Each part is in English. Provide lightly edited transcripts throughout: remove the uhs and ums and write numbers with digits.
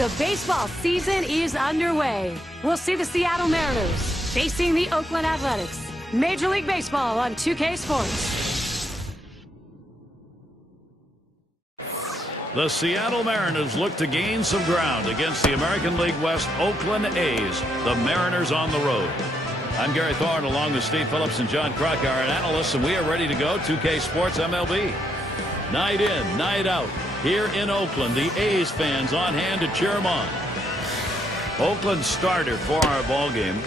The baseball season is underway. We'll see the Seattle Mariners facing the Oakland Athletics. Major League Baseball on 2K Sports. The Seattle Mariners look to gain some ground against the American League West Oakland A's. The Mariners on the road. I'm Gary Thorne along with Steve Phillips and John Kruk, our analysts, and we are ready to go. 2K Sports MLB. Night in, night out. Here in Oakland, the A's fans on hand to cheer them on. Oakland starter for our ball game.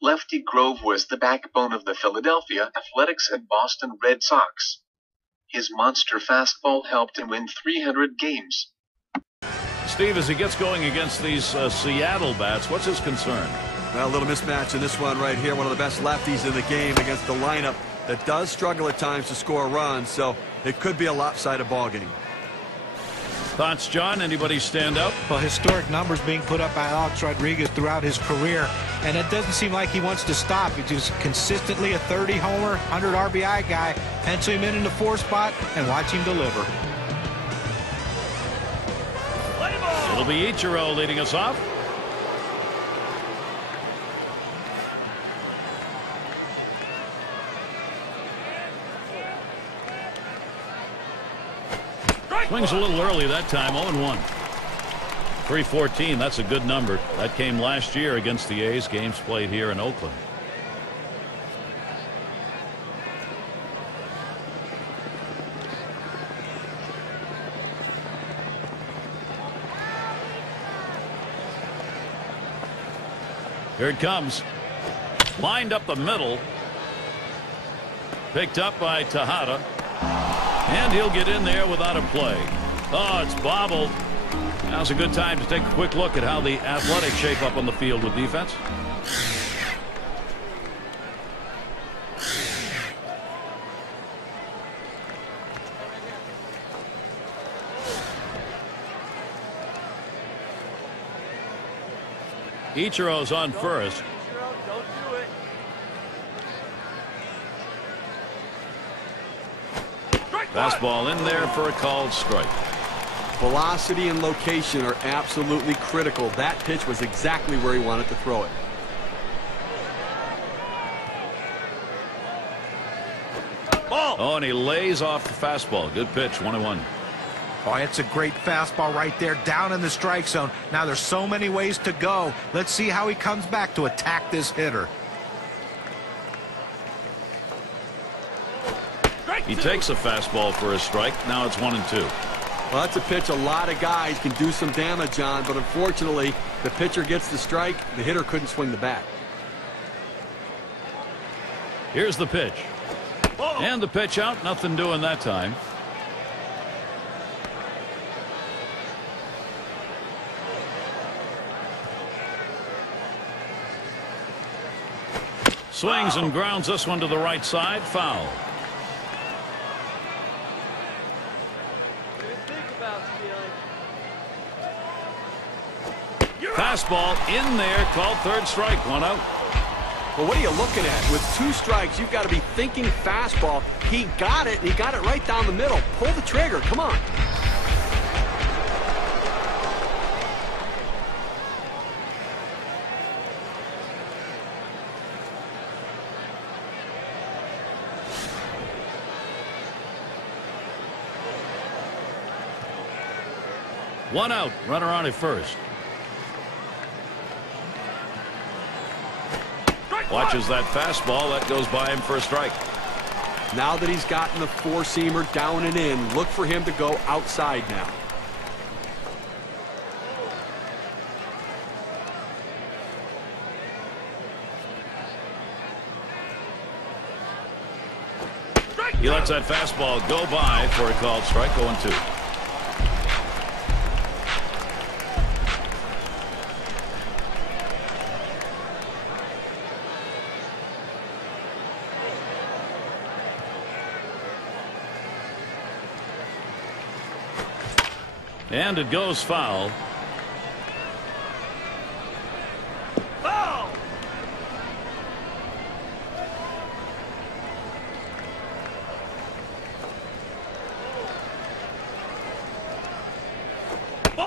Lefty Grove was the backbone of the Philadelphia Athletics and Boston Red Sox. His monster fastball helped him win 300 games. Steve, as he gets going against these Seattle bats, what's his concern? Well, a little mismatch in this one right here. One of the best lefties in the game against the lineup that does struggle at times to score runs, so it could be a lopsided ball game. Thoughts, John? Anybody stand out? Well, historic numbers being put up by Alex Rodriguez throughout his career, and it doesn't seem like he wants to stop. He's just consistently a 30-homer, 100 RBI guy. Pencil him in the 4 spot and watch him deliver. It'll be Ichiro leading us off. Swings a little early that time, 0-1. 314, that's a good number. That came last year against the A's, games played here in Oakland. Here it comes. Lined up the middle. Picked up by Tejada. And he'll get in there without a play. Oh, it's bobbled. Now's a good time to take a quick look at how the Athletics shape up on the field with defense. Ichiro's on first. Fastball in there for a called strike. Velocity and location are absolutely critical. That pitch was exactly where he wanted to throw it. Ball. Oh, and he lays off the fastball. Good pitch, 1-1. Oh, it's a great fastball right there, down in the strike zone. Now there's so many ways to go. Let's see how he comes back to attack this hitter. He takes a fastball for a strike. Now it's 1-2. Well, that's a pitch a lot of guys can do some damage on, but unfortunately, the pitcher gets the strike. The hitter couldn't swing the bat. Here's the pitch. Whoa. And the pitch out. Nothing doing that time. Swings and grounds this one to the right side. Foul. Fastball in there, called third strike, 1 out. Well, what are you looking at? With 2 strikes, you've got to be thinking fastball. He got it, and he got it right down the middle. Pull the trigger, come on. One out, runner on at first. Watches that fastball. That goes by him for a strike. Now that he's gotten the 4-seamer down and in, look for him to go outside now. He lets that fastball go by for a called strike, 0-2. And it goes foul. Foul!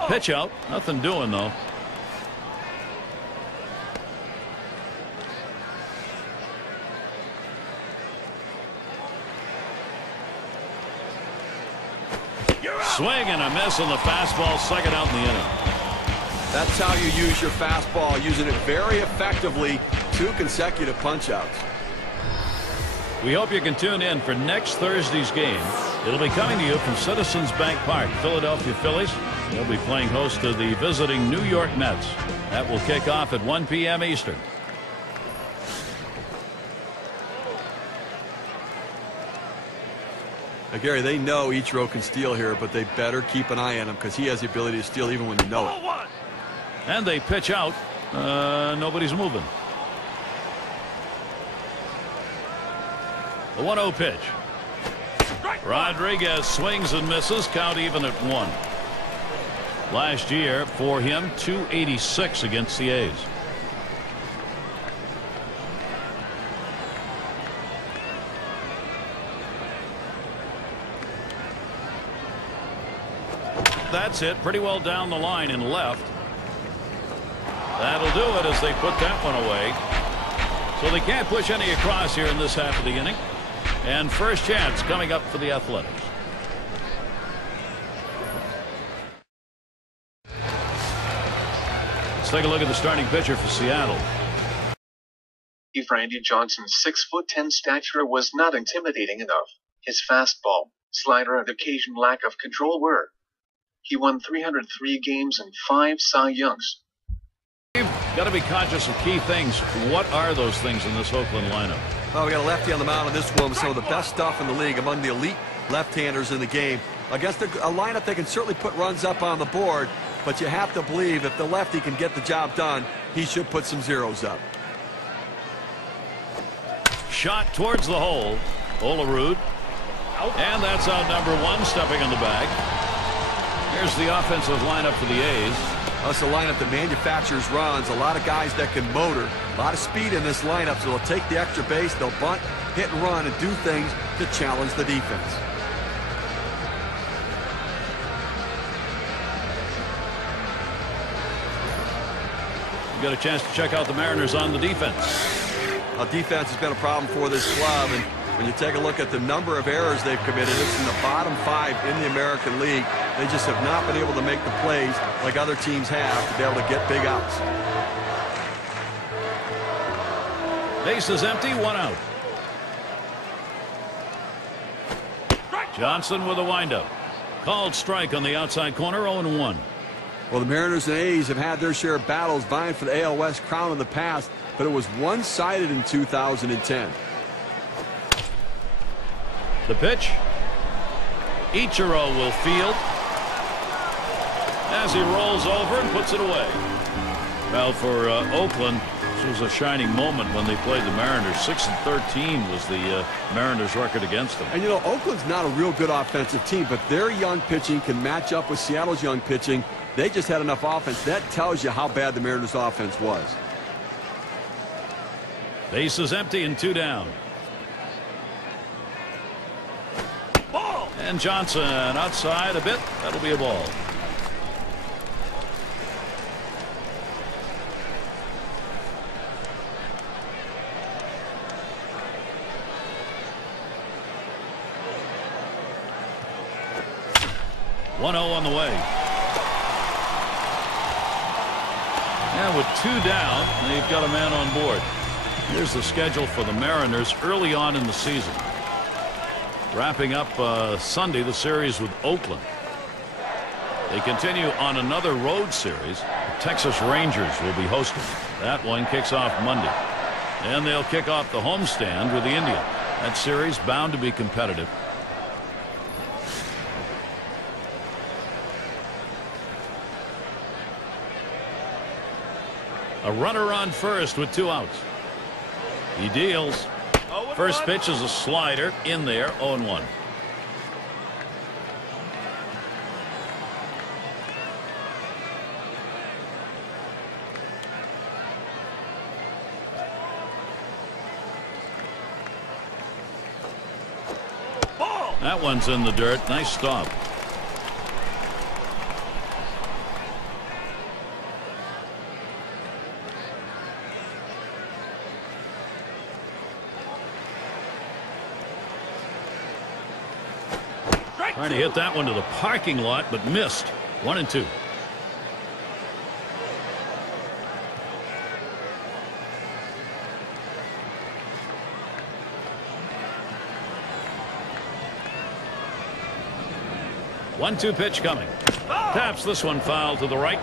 Pitch out. Nothing doing, though. Swing and a miss on the fastball, second out in the inning. That's how you use your fastball, using it very effectively. 2 consecutive punch-outs. We hope you can tune in for next Thursday's game. It'll be coming to you from Citizens Bank Park. Philadelphia Phillies will be playing host to the visiting New York Mets. That will kick off at 1 p.m. Eastern. Now, Gary, they know Ichiro can steal here, but they better keep an eye on him because he has the ability to steal even when you know it. And they pitch out. Nobody's moving. The 1-0 pitch. Rodriguez swings and misses. Count even at 1. Last year for him, 286 against the A's. That's it. Pretty well down the line in left. That'll do it as they put that one away. So they can't push any across here in this half of the inning. And first chance coming up for the Athletics. Let's take a look at the starting pitcher for Seattle. If Randy Johnson's 6'10" stature was not intimidating enough, his fastball, slider, and occasional lack of control were. He won 303 games and 5 Cy Youngs. You've got to be conscious of key things. What are those things in this Oakland lineup? Oh, we got a lefty on the mound in this one with some of the best stuff in the league, among the elite left-handers in the game. Against a lineup that can certainly put runs up on the board, but you have to believe if the lefty can get the job done, he should put some zeros up. Shot towards the hole. Olerud. And that's out number 1, stepping in the bag. Here's the offensive lineup for the A's. That's a lineup that manufactures runs. A lot of guys that can motor. A lot of speed in this lineup, so they'll take the extra base, they'll bunt, hit and run, and do things to challenge the defense. You got a chance to check out the Mariners on the defense. Defense has been a problem for this club, and when you take a look at the number of errors they've committed, it's in the bottom 5 in the American League. They just have not been able to make the plays like other teams have to be able to get big outs. Base is empty, 1 out. Johnson with a windup. Called strike on the outside corner, 0-1. Well, the Mariners and A's have had their share of battles vying for the AL West crown in the past, but it was one-sided in 2010. The pitch. Ichiro will field as he rolls over and puts it away. Well, for Oakland, this was a shining moment when they played the Mariners. 6-13 was the Mariners record against them. And you know, Oakland's not a real good offensive team, but their young pitching can match up with Seattle's young pitching. They just had enough offense. That tells you how bad the Mariners offense was. Base is empty and 2 down. Ball. And Johnson outside a bit. That'll be a ball. One 0 on the way. And with 2 down, they've got a man on board. Here's the schedule for the Mariners early on in the season. Wrapping up Sunday, the series with Oakland. They continue on another road series. The Texas Rangers will be hosting. That one kicks off Monday. And they'll kick off the homestand with the Indians. That series bound to be competitive. A runner on first with 2 outs. He deals. First pitch is a slider in there, 0-1. That one's in the dirt. Nice stop. Trying to hit that one to the parking lot, but missed. 1-2. One-two pitch coming. Taps this one foul to the right.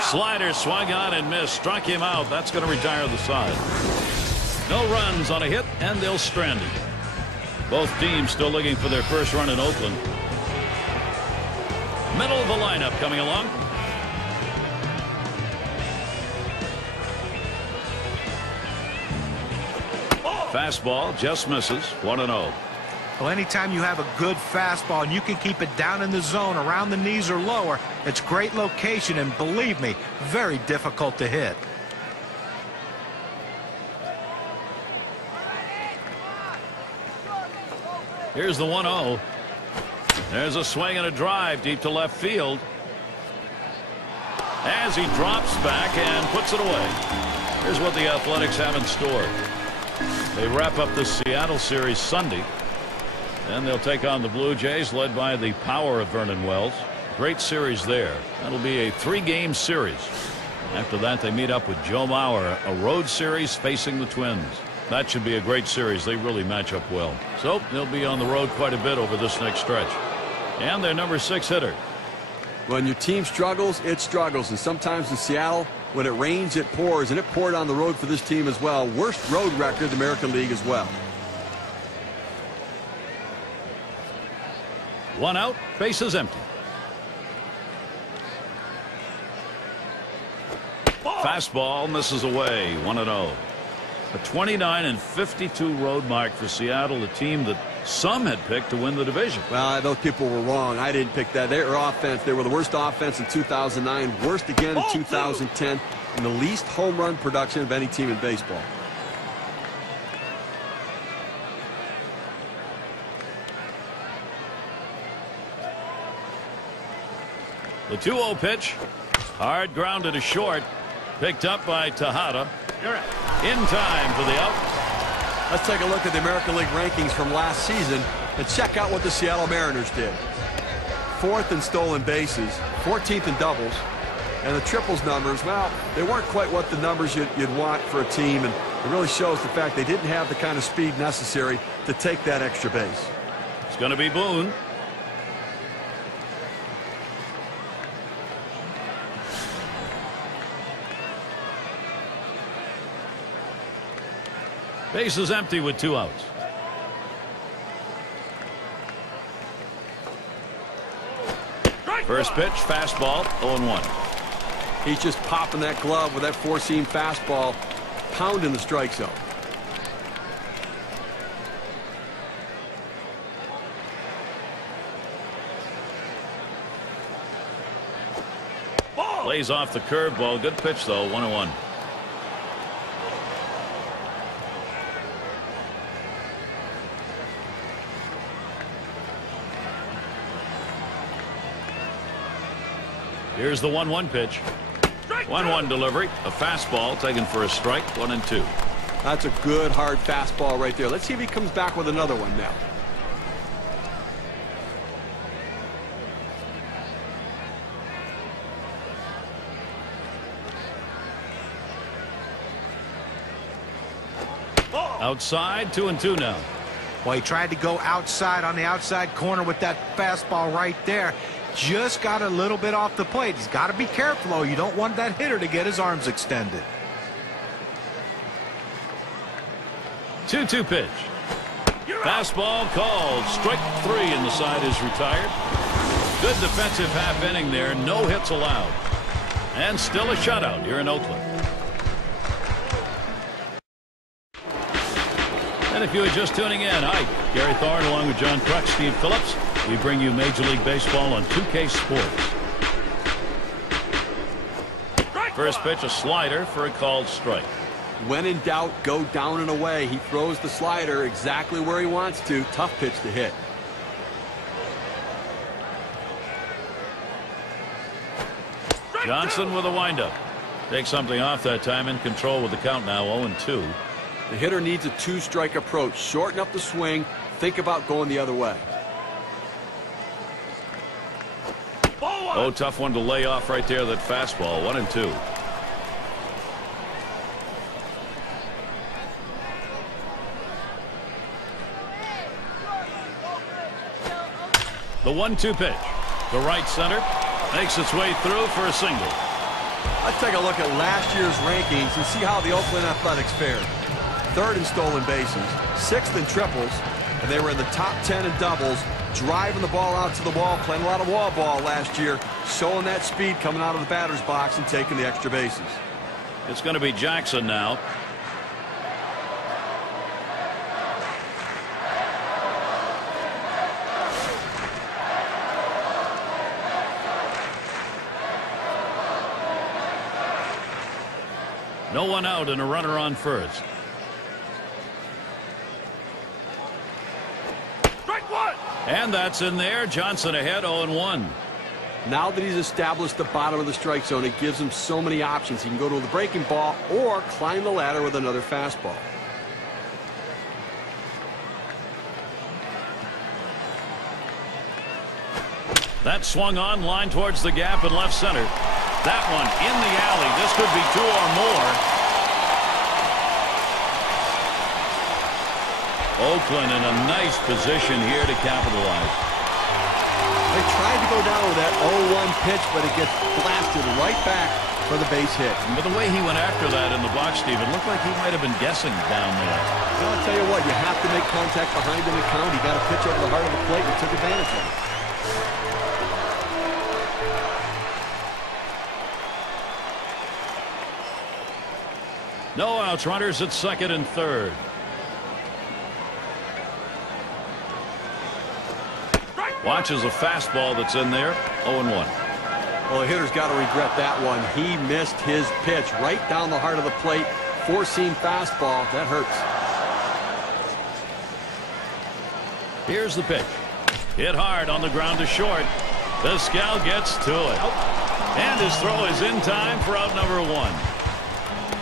Slider swung on and missed. Struck him out. That's going to retire the side. No runs on a hit, and they'll strand it. Both teams still looking for their first run in Oakland. Middle of the lineup coming along. Fastball just misses. 1-0. Well, anytime you have a good fastball and you can keep it down in the zone around the knees or lower, it's great location, and believe me, very difficult to hit. Here's the 1-0. There's a swing and a drive deep to left field. As he drops back and puts it away. Here's what the Athletics have in store. They wrap up the Seattle series Sunday. Then they'll take on the Blue Jays, led by the power of Vernon Wells. Great series there. That'll be a 3-game series. After that, they meet up with Joe Mauer, a road series facing the Twins. That should be a great series. They really match up well. So they'll be on the road quite a bit over this next stretch. And their number 6 hitter. When your team struggles, it struggles. And sometimes in Seattle, when it rains, it pours. And it poured on the road for this team as well. Worst road record in the American League as well. 1 out, bases empty. Fastball misses away. 1-0. A 29-52 road mark for Seattle, a team that some had picked to win the division. Well, those people were wrong. I didn't pick that. Their offense, they were the worst offense in 2009, worst again in 2010, and the least home run production of any team in baseball. The 2-0 pitch. Hard grounded to short. Picked up by Tejada. In time for the out. Let's take a look at the American League rankings from last season and check out what the Seattle Mariners did. 4th in stolen bases, 14th in doubles, and the triples numbers, well, they weren't quite what the numbers you'd want for a team, and it really shows the fact they didn't have the kind of speed necessary to take that extra base. It's going to be Boone. Base is empty with 2 outs. First pitch, fastball, 0-1. He's just popping that glove with that 4-seam fastball, pounding the strike zone. Lays off the curveball. Good pitch, though. 1-1. Here's the 1-1 pitch. 1-1 delivery. A fastball taken for a strike. 1-2. That's a good hard fastball right there. Let's see if he comes back with another one now. Outside, 2-2 now. Well, he tried to go outside on the outside corner with that fastball right there. Just got a little bit off the plate. He's got to be careful, though. You don't want that hitter to get his arms extended. 2-2 pitch. Fastball called. Strike 3, and the side is retired. Good defensive half inning there. No hits allowed. And still a shutout here in Oakland. And if you are just tuning in, hi, Gary Thorne along with John Kruk, Steve Phillips. We bring you Major League Baseball on 2K Sports. First pitch, a slider for a called strike. When in doubt, go down and away. He throws the slider exactly where he wants to. Tough pitch to hit. Johnson with a windup. Takes something off that time. In control with the count now, 0-2. The hitter needs a two-strike approach. Shorten up the swing. Think about going the other way. Oh, tough one to lay off right there, that fastball. 1-2. The 1-2 pitch. The right center makes its way through for a single. Let's take a look at last year's rankings and see how the Oakland Athletics fared. 3rd in stolen bases, 6th in triples, and they were in the top 10 in doubles, driving the ball out to the wall, playing a lot of wall ball last year, showing that speed coming out of the batter's box and taking the extra bases. It's going to be Jackson now. No one out and a runner on first. Strike one. And that's in there. Johnson ahead, 0-1. Now that he's established the bottom of the strike zone, it gives him so many options. He can go to the breaking ball or climb the ladder with another fastball. That swung on, line towards the gap in left center. That one in the alley. This could be 2 or more. Oakland in a nice position here to capitalize. They tried to go down with that 0-1 pitch, but it gets blasted right back for the base hit. But the way he went after that in the box, Steve, it looked like he might have been guessing down there. Well, I'll tell you what, you have to make contact behind him and count. He got a pitch over the heart of the plate and took advantage of it. No outs, runners at second and third. Watches a fastball that's in there. 0-1. Well, the hitter's got to regret that one. He missed his pitch right down the heart of the plate. Four-seam fastball. That hurts. Here's the pitch. Hit hard on the ground to short. The scout gets to it. And his throw is in time for out number 1.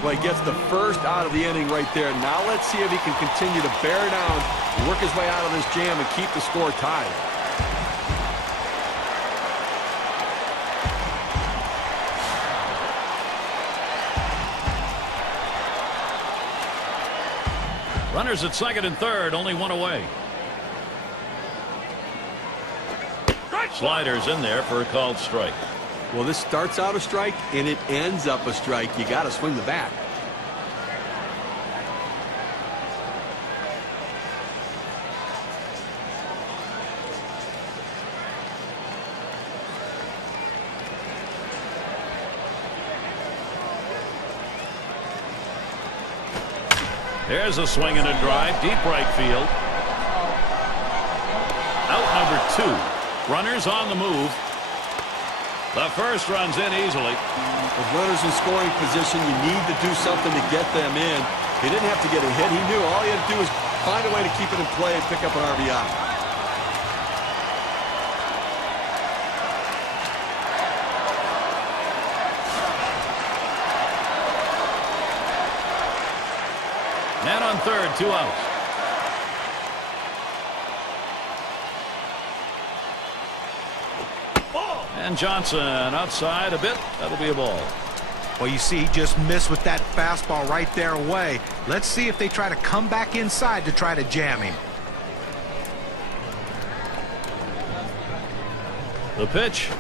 Well, he gets the first out of the inning right there. Now let's see if he can continue to bear down, work his way out of this jam, and keep the score tied. Runners at second and third, only one away. Sliders in there for a called strike. Well, this starts out a strike, and it ends up a strike. You got to swing the bat. There's a swing and a drive, deep right field. Out number 2. Runners on the move. The first runs in easily. With runners in scoring position, you need to do something to get them in. He didn't have to get a hit. He knew all he had to do was find a way to keep it in play and pick up an RBI. Man on third, 2 outs. And Johnson outside a bit. That'll be a ball. Well, you see, he just missed with that fastball right there away. Let's see if they try to come back inside to try to jam him. The pitch.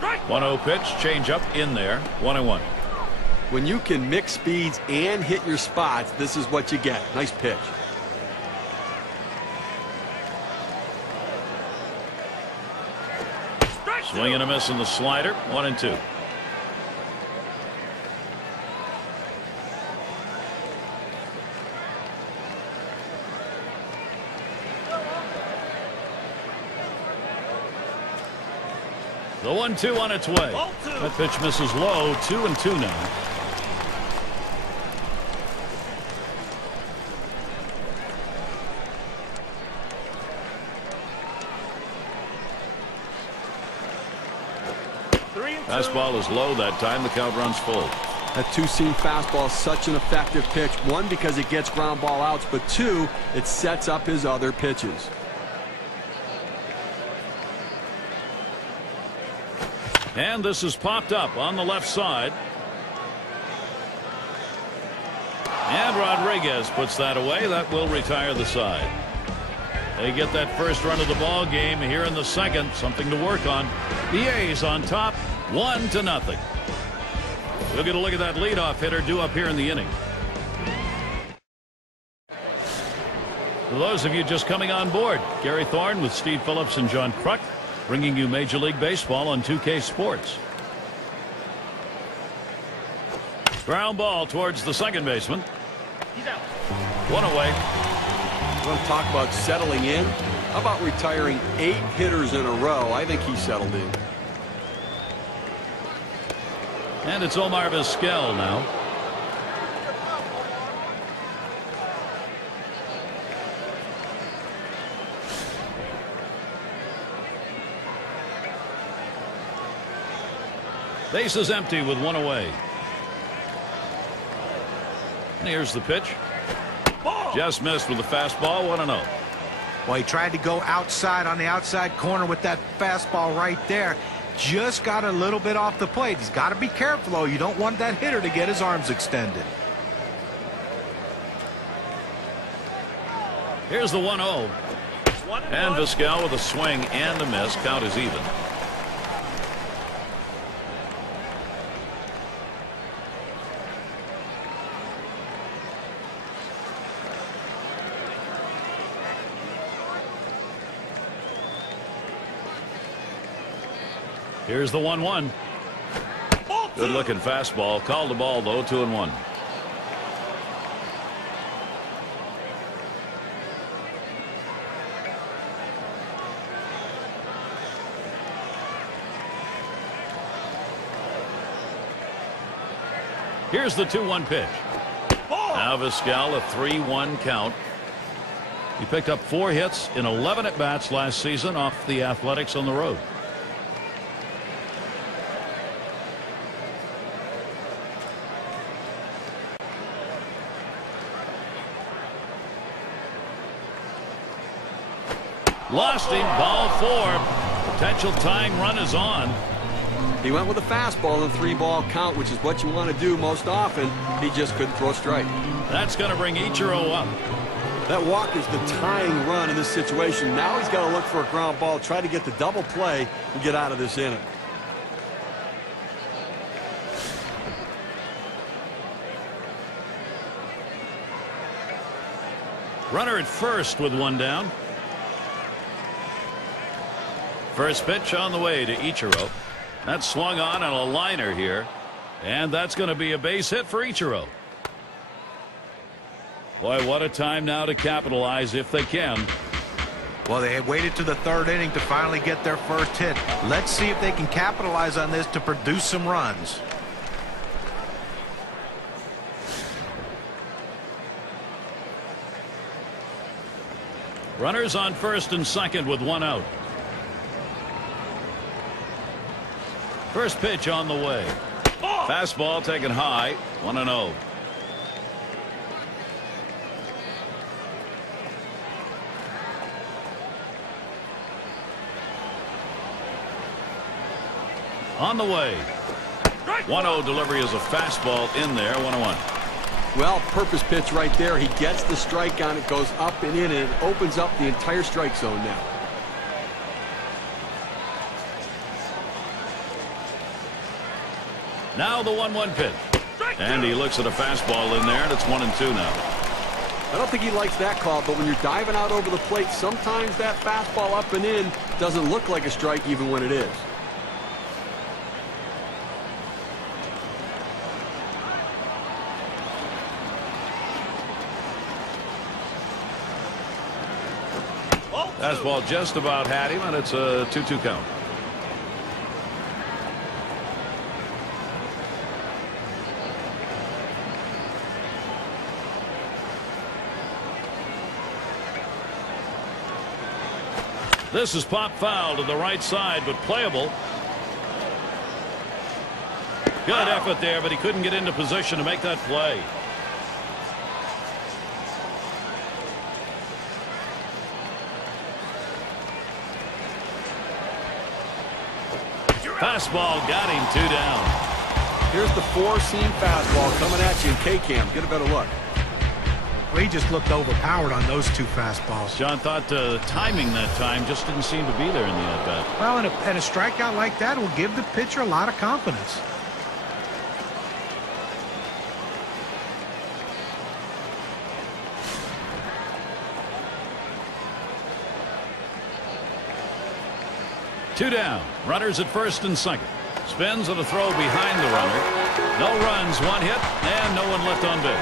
1-0 pitch. Change up in there. 1-1. When you can mix speeds and hit your spots, this is what you get. Nice pitch. Swing and a miss in the slider. 1-2. The 1-2 on its way. That pitch misses low. 2-2 now. Fastball is low that time. The count runs full. That two-seam fastball is such an effective pitch. One, because it gets ground ball outs, but two, it sets up his other pitches. And this is popped up on the left side. And Rodriguez puts that away. That will retire the side. They get that first run of the ball game here in the second. Something to work on. The A's on top, 1-0. We'll get a look at that leadoff hitter due up here in the inning. For those of you just coming on board, Gary Thorne with Steve Phillips and John Kruk, bringing you Major League Baseball on 2K Sports. Ground ball towards the second baseman. He's out. One away. We want to talk about settling in. How about retiring 8 hitters in a row? I think he settled in. And it's Omar Vizquel now. Base is empty with one away. And here's the pitch. Just missed with the fastball. 1-0. Well, he tried to go outside on the outside corner with that fastball right there. Just got a little bit off the plate. He's got to be careful, though. You don't want that hitter to get his arms extended. Here's the 1-0. And Vizquel with a swing and a miss. Count is even. Here's the 1-1. Good looking fastball. Called the ball though. 2-1. Here's the 2-1 pitch. Now Vizquel, a 3-1 count. He picked up 4 hits in 11 at bats last season off the Athletics on the road. Lost him. Ball 4. Potential tying run is on. He went with a fastball in a 3-ball count, which is what you want to do most often. He just couldn't throw a strike. That's going to bring Ichiro up. That walk is the tying run in this situation. Now he's got to look for a ground ball, try to get the double play and get out of this inning. Runner at first with one down. First pitch on the way to Ichiro. That's swung on a liner here. And that's going to be a base hit for Ichiro. Boy, what a time now to capitalize if they can. Well, they had waited to the 3rd inning to finally get their first hit. Let's see if they can capitalize on this to produce some runs. Runners on first and second with one out. First pitch on the way. Fastball taken high. 1-0. On the way. 1-0 delivery is a fastball in there. 1-1. Well, purpose pitch right there. He gets the strike on it, goes up and in, and it opens up the entire strike zone now. Now the 1-1 pitch. And he looks at a fastball in there, and it's 1-2 now. I don't think he likes that call, but when you're diving out over the plate, sometimes that fastball up and in doesn't look like a strike even when it is. Fastball just about had him, and it's a 2-2 count. This is pop foul to the right side, but playable. Good effort there, but he couldn't get into position to make that play. Fastball got him, 2 down. Here's the 4-seam fastball coming at you in K-Cam. Get a better look. Well, he just looked overpowered on those 2 fastballs. John thought timing that time just didn't seem to be there in the at-bat. Well, and a strikeout like that will give the pitcher a lot of confidence. Two down. Runners at first and second. Spins on a throw behind the runner. No runs, 1 hit, and no one left on base.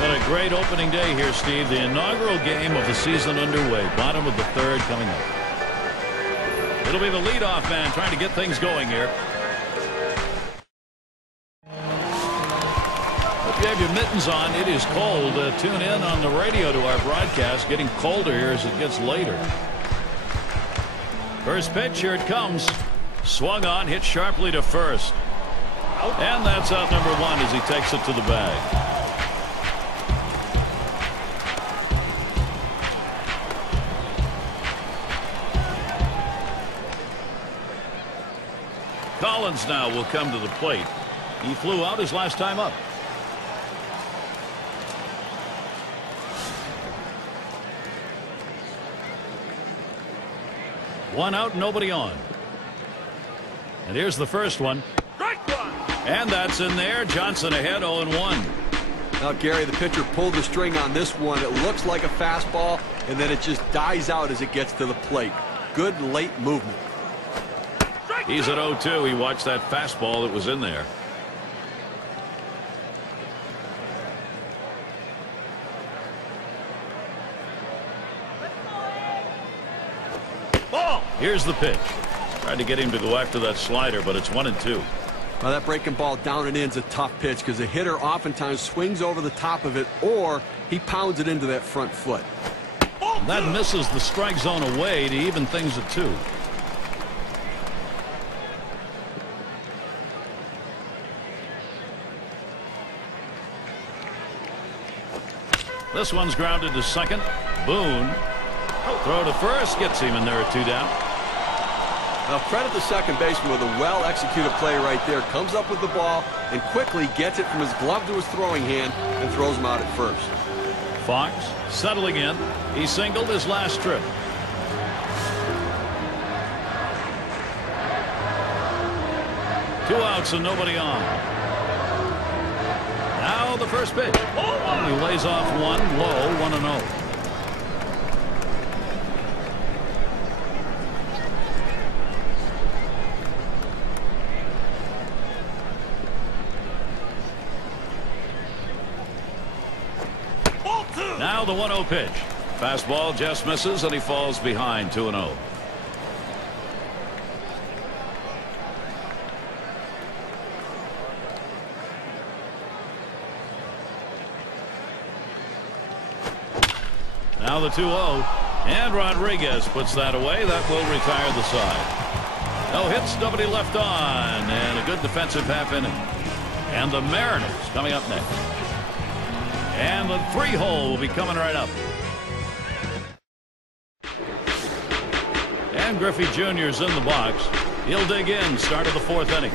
But a great opening day here, Steve. The inaugural game of the season underway. Bottom of the 3rd coming up. It'll be the leadoff man trying to get things going here. If you have your mittens on, it is cold. Tune in on the radio to our broadcast. Getting colder here as it gets later. First pitch, here it comes. Swung on, hit sharply to first. And that's out number 1 as he takes it to the bag. Collins now will come to the plate. He flew out his last time up. One out, nobody on. And here's the first one. And that's in there. Johnson ahead, 0-1. Now, Gary, the pitcher pulled the string on this one. It looks like a fastball, and then it just dies out as it gets to the plate. Good late movement. He's at 0-2. He watched that fastball that was in there. Here's the pitch. Tried to get him to go after that slider, but it's 1-2. Well, that breaking ball down and in is a tough pitch because the hitter oftentimes swings over the top of it, or he pounds it into that front foot. That misses the strike zone away to even things at 2. This one's grounded to second. Boone. Throw to first gets him in there at 2 down. Now credit the second baseman with a well-executed play right there. Comes up with the ball and quickly gets it from his glove to his throwing hand and throws him out at first. Fox settling in. He singled his last trip. Two outs and nobody on. Now the first pitch. And he lays off one low, 1-0. Now the 1-0 pitch. Fastball just misses and he falls behind 2-0. Now the 2-0, and Rodriguez puts that away. That will retire the side. No hits, nobody left on, and a good defensive half inning. And the Mariners coming up next. And the 3-hole will be coming right up. And Griffey Jr.'s in the box. He'll dig in, start of the 4th inning.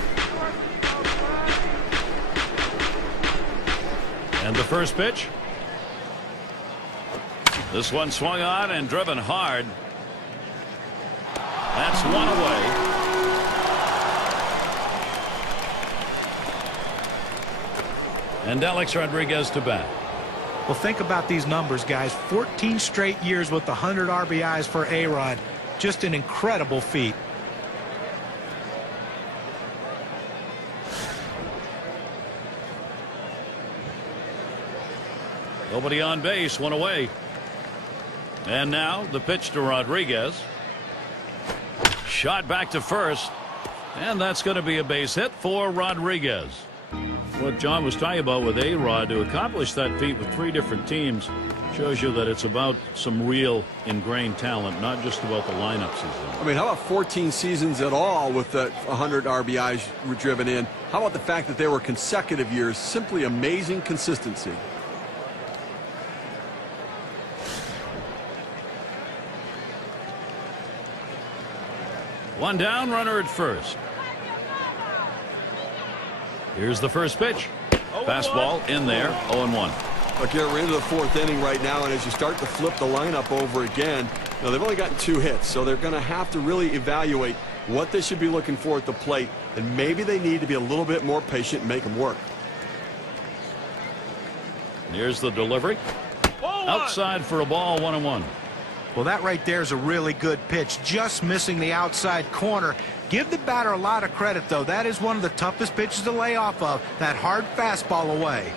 And the first pitch. This one swung on and driven hard. That's one away. And Alex Rodriguez to bat. Well, think about these numbers, guys. 14 straight years with 100 RBIs for A-Rod. Just an incredible feat. Nobody on base, one away. And now the pitch to Rodriguez. Shot back to first. And that's going to be a base hit for Rodriguez. What John was talking about with A-Rod, to accomplish that feat with 3 different teams, Shows you that it's about some real ingrained talent, not just about the lineups he's in. I mean, how about 14 seasons at all with the 100 RBIs were driven in? How about the fact that they were consecutive years? Simply amazing consistency. One down, runner at first. Here's the first pitch. Fastball in there, 0-1. Look, we're into the fourth inning right now, and as you start to flip the lineup over again, they've only gotten 2 hits, so they're going to have to really evaluate what they should be looking for at the plate, and maybe they need to be a little bit more patient and make them work. Here's the delivery. Outside for a ball, 1-1. Well, that right there is a really good pitch, just missing the outside corner. Give the batter a lot of credit, though. That is one of the toughest pitches to lay off of, that hard fastball away.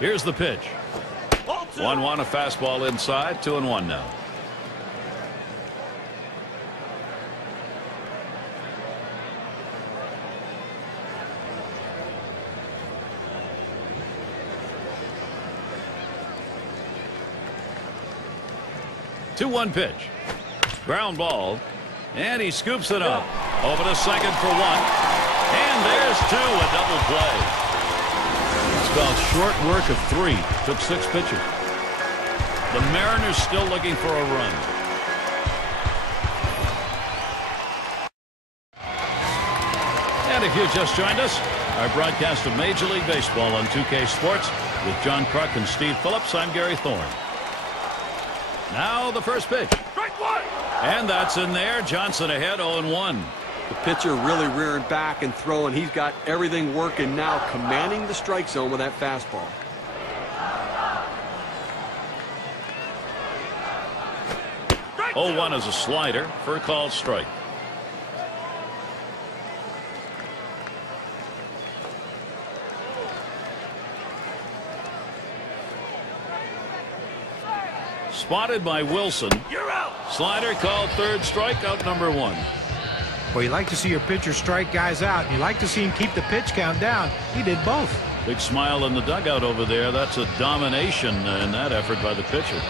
Here's the pitch. 1-1, a fastball inside, 2-1 now. Two-one pitch. Ground ball. And he scoops it up. Over to second for 1. And there's 2, a double play. Spelled short work of 3. Took 6 pitches. The Mariners still looking for a run. And if you just joined us, our broadcast of Major League Baseball on 2K Sports with John Kruk and Steve Phillips. I'm Gary Thorne. Now the first pitch. And that's in there. Johnson ahead, 0-1. The pitcher really rearing back and throwing. He's got everything working now, commanding the strike zone with that fastball. Oh, 1 is a slider for a called strike. Spotted by Wilson. You're out. Slider called third, strikeout number 1. Well, you like to see your pitcher strike guys out. You like to see him keep the pitch count down. He did both. Big smile in the dugout over there. That's a domination in that effort by the pitcher.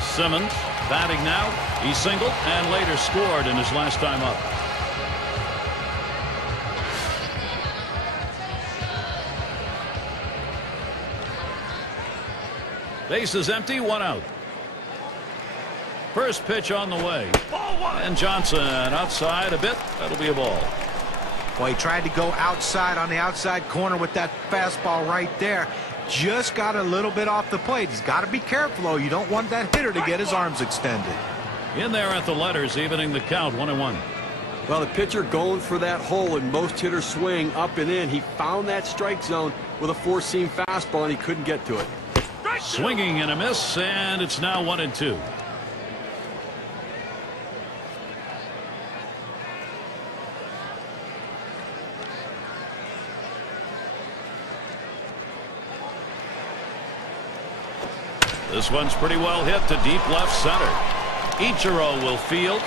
Simmons batting now. He singled and later scored in his last time up. Base is empty, 1 out. First pitch on the way. And Johnson outside a bit. That'll be a ball. Well, he tried to go outside on the outside corner with that fastball right there. Just got a little bit off the plate. He's got to be careful, though. You don't want that hitter to get his arms extended. In there at the letters, evening the count, 1-1. Well, the pitcher going for that hole, and most hitters swing up and in. He found that strike zone with a 4-seam fastball, and he couldn't get to it. Swinging and a miss, and it's now 1-2. This one's pretty well hit to deep left center. Ichiro will field.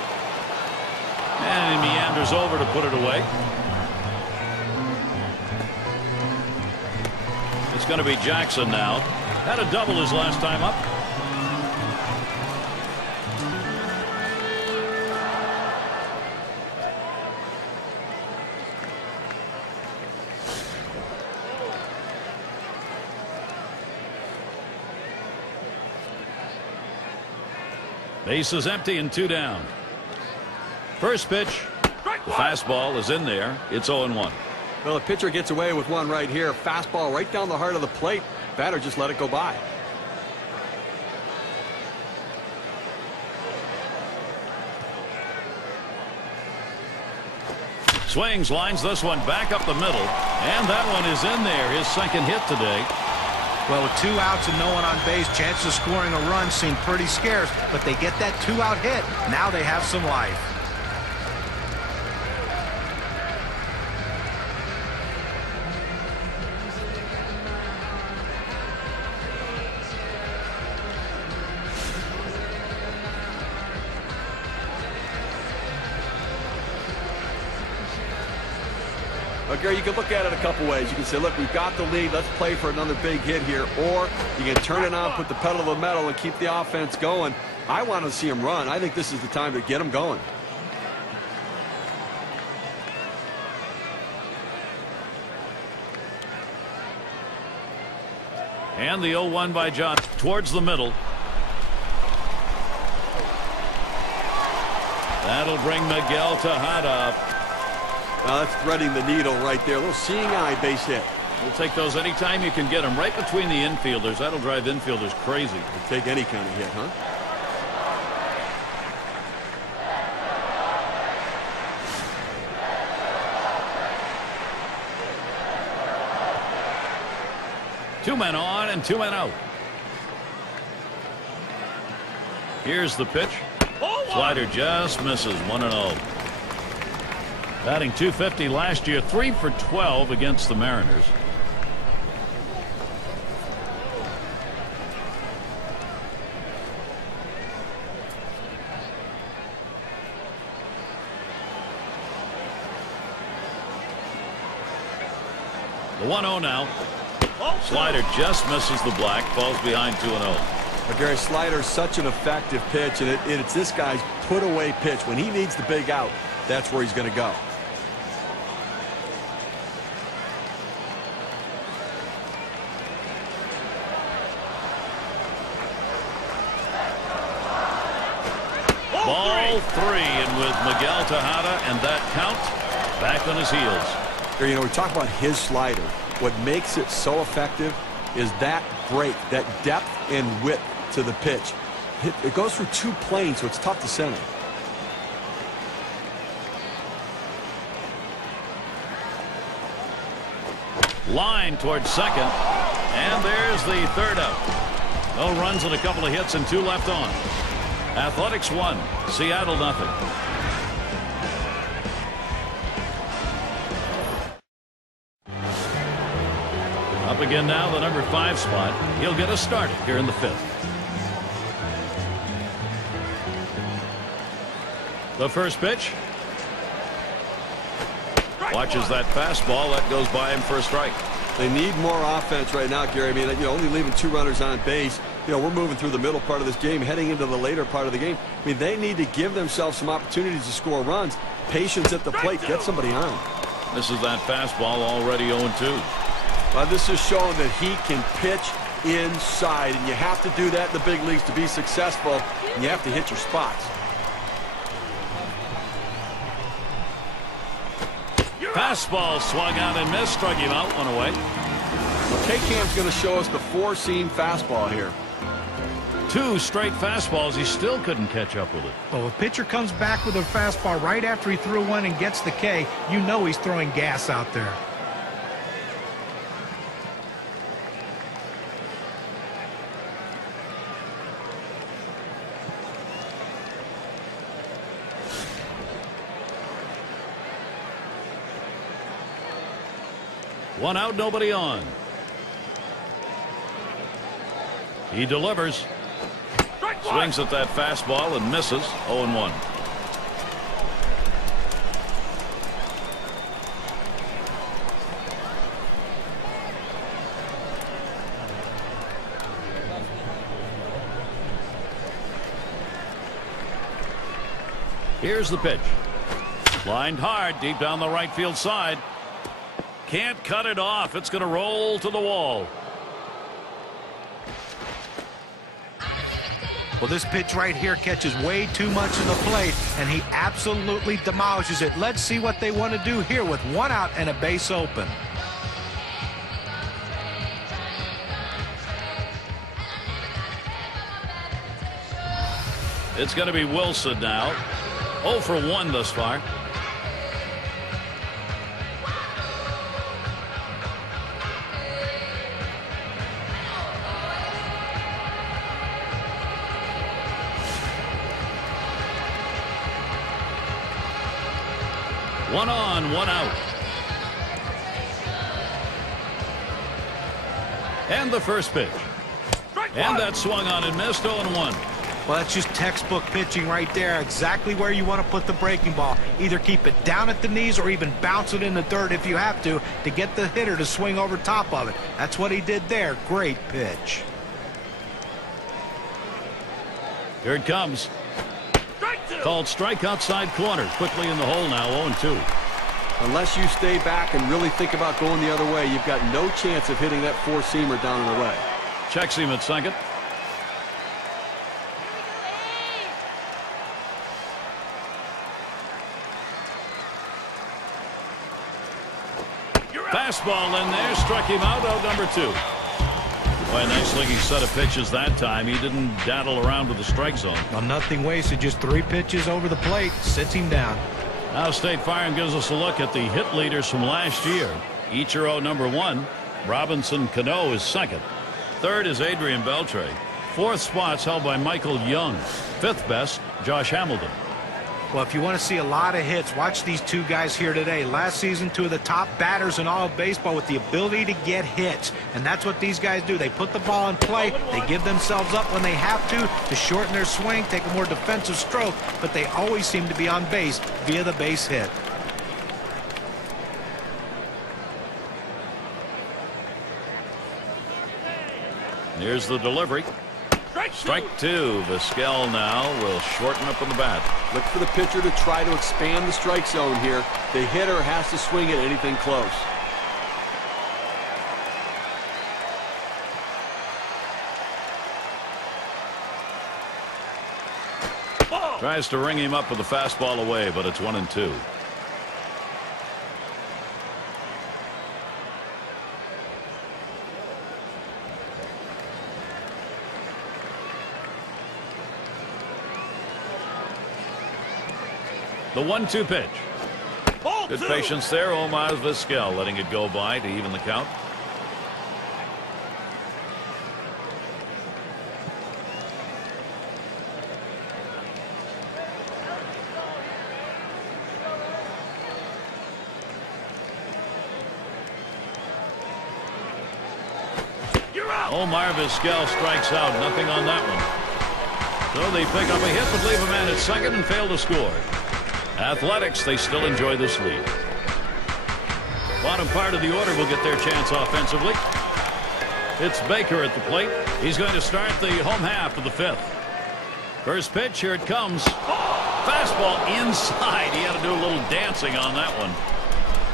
And he meanders over to put it away. It's going to be Jackson now. Had a double his last time up. Base is empty and 2 down. First pitch. The fastball is in there. It's 0-1. Well, the pitcher gets away with one right here. Fastball right down the heart of the plate. Batter just let it go by. Swings, lines this one back up the middle. And that one is in there. His second hit today. Well, with 2 outs and no one on base, chances of scoring a run seem pretty scarce, but they get that 2-out hit. Now they have some life. Well, Gary, you can look at it a couple ways. You can say, look, we've got the lead. Let's play for another big hit here. Or you can turn it on, put the pedal to the metal, and keep the offense going. I want to see him run. I think this is the time to get him going. And the 0-1 by John towards the middle. That'll bring Miguel Tejada up. Now that's threading the needle right there. A little seeing eye base hit. We'll take those anytime you can get them. Right between the infielders. That'll drive infielders crazy. We'll take any kind of hit, huh? Two men on and two men out. Here's the pitch. Slider just misses. 1-0. Batting .250 last year, 3 for 12 against the Mariners. The 1-0 now. Slider just misses the black, falls behind 2-0. But Gary, slider is such an effective pitch, and it's this guy's put-away pitch. When he needs the big out, that's where he's going to go. Ball 3, and with Miguel Tejada and that count, back on his heels. Here, you know, we talk about his slider. What makes it so effective is that break, that depth and width to the pitch. It goes through two planes, so it's tough to center. Line towards second, and there's the third out. No runs and a couple of hits and 2 left on. Athletics 1, Seattle nothing. Up again now, the number 5 spot. He'll get a start here in the 5th. The first pitch. Watches that fastball. That goes by him for a strike. They need more offense right now, Gary. I mean, you know, only leaving 2 runners on base. You know, we're moving through the middle part of this game, heading into the later part of the game. I mean, they need to give themselves some opportunities to score runs. Patience at the plate. Get somebody on. This is that fastball already 0-2. This is showing that he can pitch inside, and you have to do that in the big leagues to be successful, and you have to hit your spots. Fastball swung out and missed, struck him out, 1 away. K-Cam's going to show us the 4-seam fastball here. 2 straight fastballs. He still couldn't catch up with it. Well, if pitcher comes back with a fastball right after he threw one and gets the K, you know he's throwing gas out there. One out, nobody on. He delivers. Swings at that fastball and misses. 0-1. Here's the pitch. Lined hard deep down the right field side. Can't cut it off. It's going to roll to the wall. Well, this pitch right here catches way too much of the plate, and he absolutely demolishes it. Let's see what they want to do here with 1 out and a base open. It's going to be Wilson now. 0 for 1 thus far. One on, 1 out. And the first pitch. And that swung on and missed. 0-1. Well, that's just textbook pitching right there. Exactly where you want to put the breaking ball. Either keep it down at the knees or even bounce it in the dirt if you have to get the hitter to swing over top of it. That's what he did there. Great pitch. Here it comes. Called strike outside corner. Quickly in the hole now, 0-2. Unless you stay back and really think about going the other way, you've got no chance of hitting that four-seamer down and away. Checks him at second. Fastball in there, struck him out number 2. Boy, a nice looking set of pitches that time. He didn't daddle around with the strike zone. Well, nothing wasted, just 3 pitches over the plate, sits him down. Now State Farm gives us a look at the hit leaders from last year. Ichiro number 1, Robinson Cano is second. Third is Adrian Beltre. Fourth spot's held by Michael Young. Fifth best, Josh Hamilton. Well, if you want to see a lot of hits, watch these 2 guys here today. Last season, 2 of the top batters in all of baseball with the ability to get hits. And that's what these guys do. They put the ball in play. They give themselves up when they have to shorten their swing, take a more defensive stroke. But they always seem to be on base via the base hit. Here's the delivery. Strike 2. Vizquel now will shorten up on the bat. Look for the pitcher to try to expand the strike zone here. The hitter has to swing at anything close. Tries to ring him up with the fastball away, but it's 1-2. The 1-2 pitch. Good patience there. Omar Vizquel letting it go by to even the count. Omar Vizquel strikes out. Nothing on that one. So they pick up a hit but leave a man at second and fail to score. Athletics, they still enjoy this lead. Bottom part of the order will get their chance offensively. It's Baker at the plate. He's going to start the home half of the 5th. First pitch, here it comes. Fastball inside. He had to do a little dancing on that one.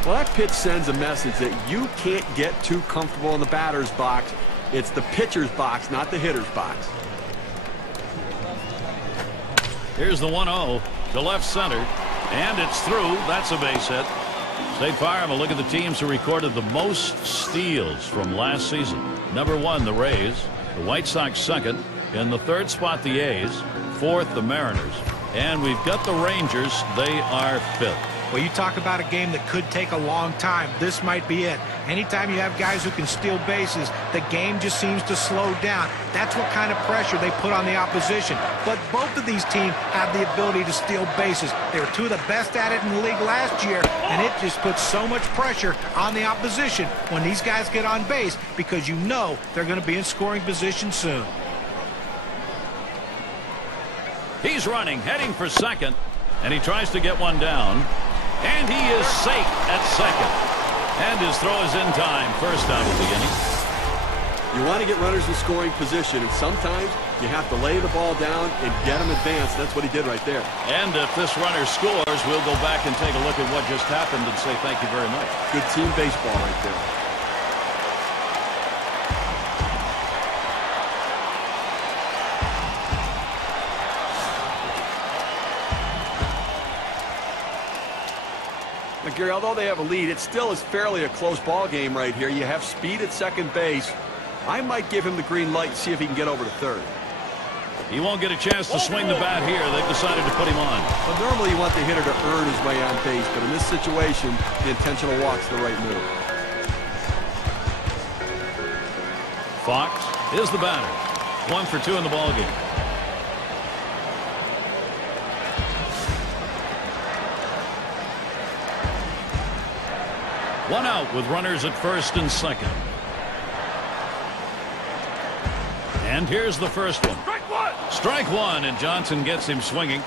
Well, that pitch sends a message that you can't get too comfortable in the batter's box. It's the pitcher's box, not the hitter's box. Here's the 1-0 to left center. And it's through. That's a base hit. State Farm, a look at the teams who recorded the most steals from last season. Number 1, the Rays. The White Sox second. In the 3rd spot, the A's. 4th, the Mariners. And we've got the Rangers. They are 5th. Well, you talk about a game that could take a long time. This might be it. Anytime you have guys who can steal bases, the game just seems to slow down. That's what kind of pressure they put on the opposition. But both of these teams have the ability to steal bases. They were 2 of the best at it in the league last year, and it just puts so much pressure on the opposition when these guys get on base because you know they're going to be in scoring position soon. He's running, heading for second, and he tries to get one down. And he is safe at second. And his throw is in time. First out of the inning. You want to get runners in scoring position, and sometimes you have to lay the ball down and get them advanced. That's what he did right there. And if this runner scores, we'll go back and take a look at what just happened and say thank you very much. Good team baseball right there. But Gary, although they have a lead, it still is fairly a close ball game right here. You have speed at second base. I might give him the green light and see if he can get over to third. He won't get a chance to swing the bat here. They've decided to put him on. Well, normally you want the hitter to earn his way on base, but in this situation, the intentional walk's the right move. Fox is the batter. 1 for 2 in the ball game. One out with runners at first and second. And here's the first one. Strike one, and Johnson gets him swinging.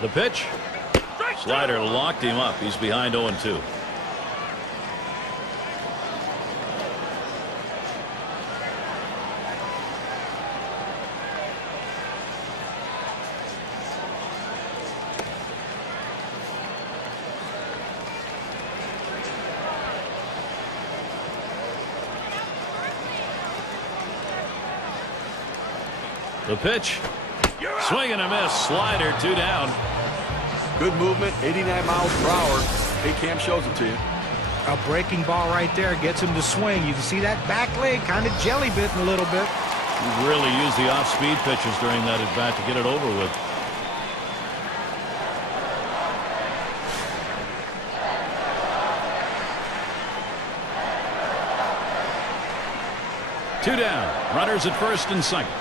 The pitch. Slider locked him up. He's behind 0-2. The pitch. Swing and a miss. Slider, 2 down. Good movement, 89 miles per hour. Hey, Cam shows it to you. A breaking ball right there gets him to swing. You can see that back leg kind of jelly bitten a little bit. He really used the off-speed pitches during that at bat to get it over with. Two down. Runners at first and second.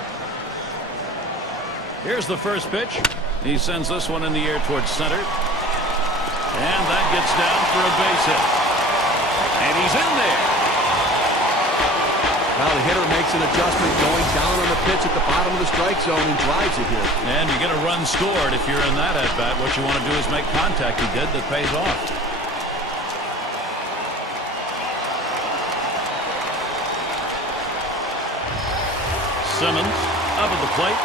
Here's the first pitch. He sends this one in the air towards center. And that gets down for a base hit. And he's in there. Now the hitter makes an adjustment going down on the pitch at the bottom of the strike zone and drives it here. And you get a run scored if you're in that at bat. What you want to do is make contact. He did. That pays off. Simmons up at the plate.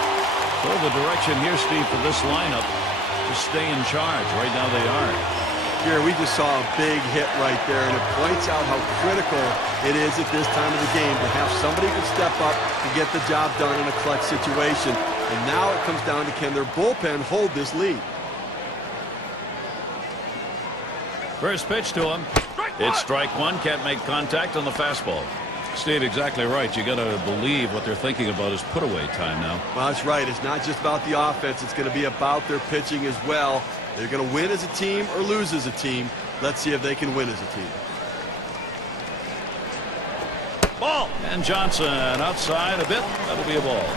So the direction here, Steve, for this lineup to stay in charge. Right now they are. Here we just saw a big hit right there, and it points out how critical it is at this time of the game to have somebody who can step up to get the job done in a clutch situation. And now it comes down to, can their bullpen hold this lead? First pitch to him. It's strike one. Can't make contact on the fastball. Steve, exactly right. You got to believe what they're thinking about is put away time now. Well, that's right. It's not just about the offense. It's going to be about their pitching as well. They're going to win as a team or lose as a team. Let's see if they can win as a team. Ball. And Johnson outside a bit. That'll be a ball.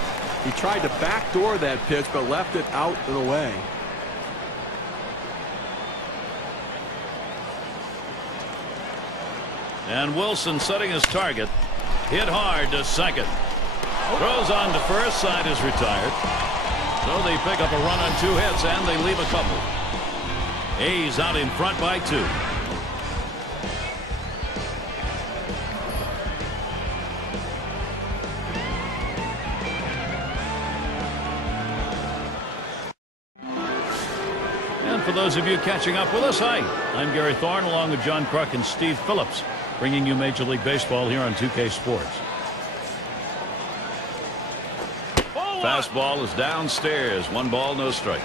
He tried to backdoor that pitch but left it out and away. And Wilson setting his target. Hit hard to second. Throws on to first. Side is retired. So they pick up a run on 2 hits and they leave a couple. A's out in front by 2. And for those of you catching up with us, hi, I'm Gary Thorne along with John Kruk and Steve Phillips, bringing you Major League Baseball here on 2K Sports. Fastball is downstairs. 1 ball, no strikes.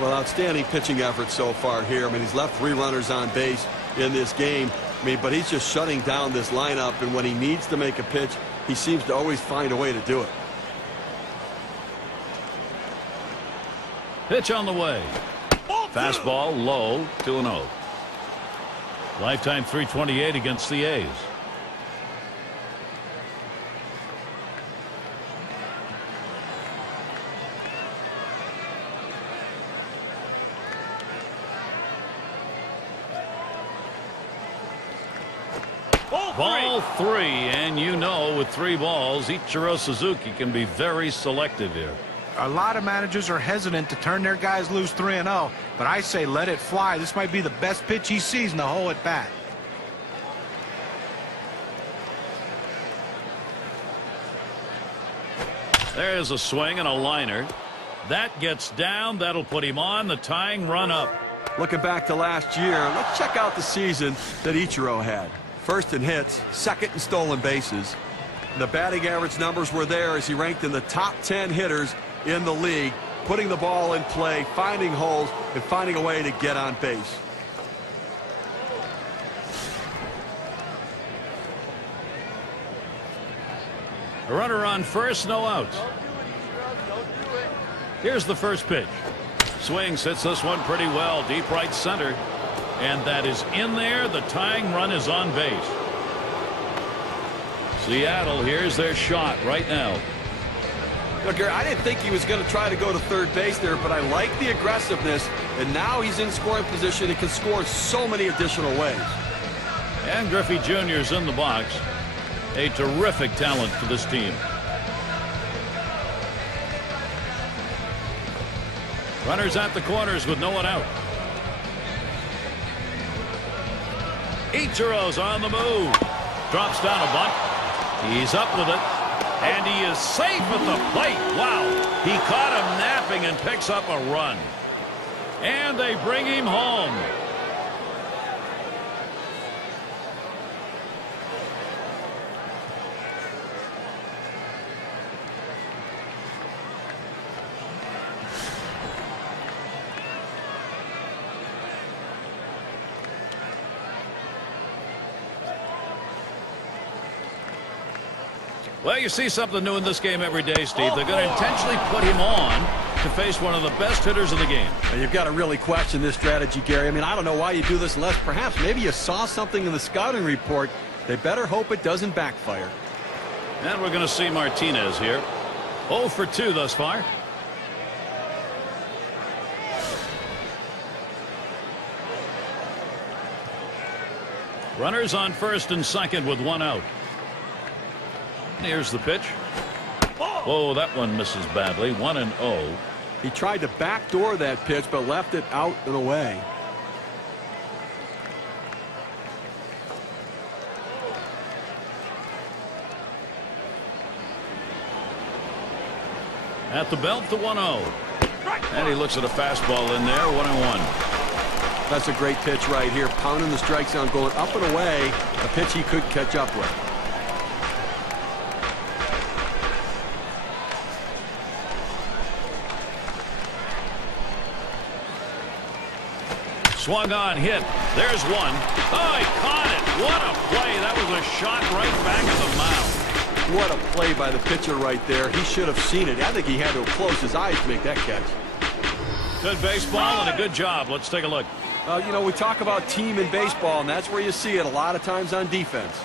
Well, outstanding pitching effort so far here. I mean, he's left 3 runners on base in this game. I mean, but he's just shutting down this lineup, and when he needs to make a pitch, he seems to always find a way to do it. Pitch on the way. Fastball low, 2-0. Lifetime 328 against the A's. Ball 3, and you know with 3 balls, Ichiro Suzuki can be very selective here. A lot of managers are hesitant to turn their guys loose 3-0, but I say let it fly. This might be the best pitch he sees in the whole at bat. There's a swing and a liner. That gets down. That'll put him on the tying run up. Looking back to last year, let's check out the season that Ichiro had. First in hits, second in stolen bases. The batting average numbers were there as he ranked in the top 10 hitters in the league, putting the ball in play, finding holes, and finding a way to get on base. A runner on first, no outs. Here's the first pitch. Swings, hits this one pretty well, deep right center. And that is in there. The tying run is on base. Seattle, here's their shot right now. Look, Gary, I didn't think he was going to try to go to third base there, but I like the aggressiveness, and now he's in scoring position and can score in so many additional ways. And Griffey Jr. is in the box. A terrific talent for this team. Runners at the corners with no one out. Ichiro's on the move. Drops down a bunt. He's up with it. And he is safe at the plate. Wow. He caught him napping and picks up a run. And they bring him home. Well, you see something new in this game every day, Steve. They're going to intentionally put him on to face one of the best hitters in the game. And you've got to really question this strategy, Gary. I mean, I don't know why you do this unless perhaps maybe you saw something in the scouting report. They better hope it doesn't backfire. And we're going to see Martinez here. 0 for 2 thus far. Runners on first and second with one out. Here's the pitch. Oh, that one misses badly. 1-0. He tried to backdoor that pitch, but left it out and away. At the belt, the 1-0. And he looks at a fastball in there. 1-1. That's a great pitch right here. Pounding the strike zone, going up and away. A pitch he could catch up with. Swung on, hit. There's one. Oh, he caught it. What a play. That was a shot right back at the mound. What a play by the pitcher right there. He should have seen it. I think he had to close his eyes to make that catch. Good baseball and a good job. Let's take a look. You know, we talk about team in baseball, and that's where you see it a lot of times on defense.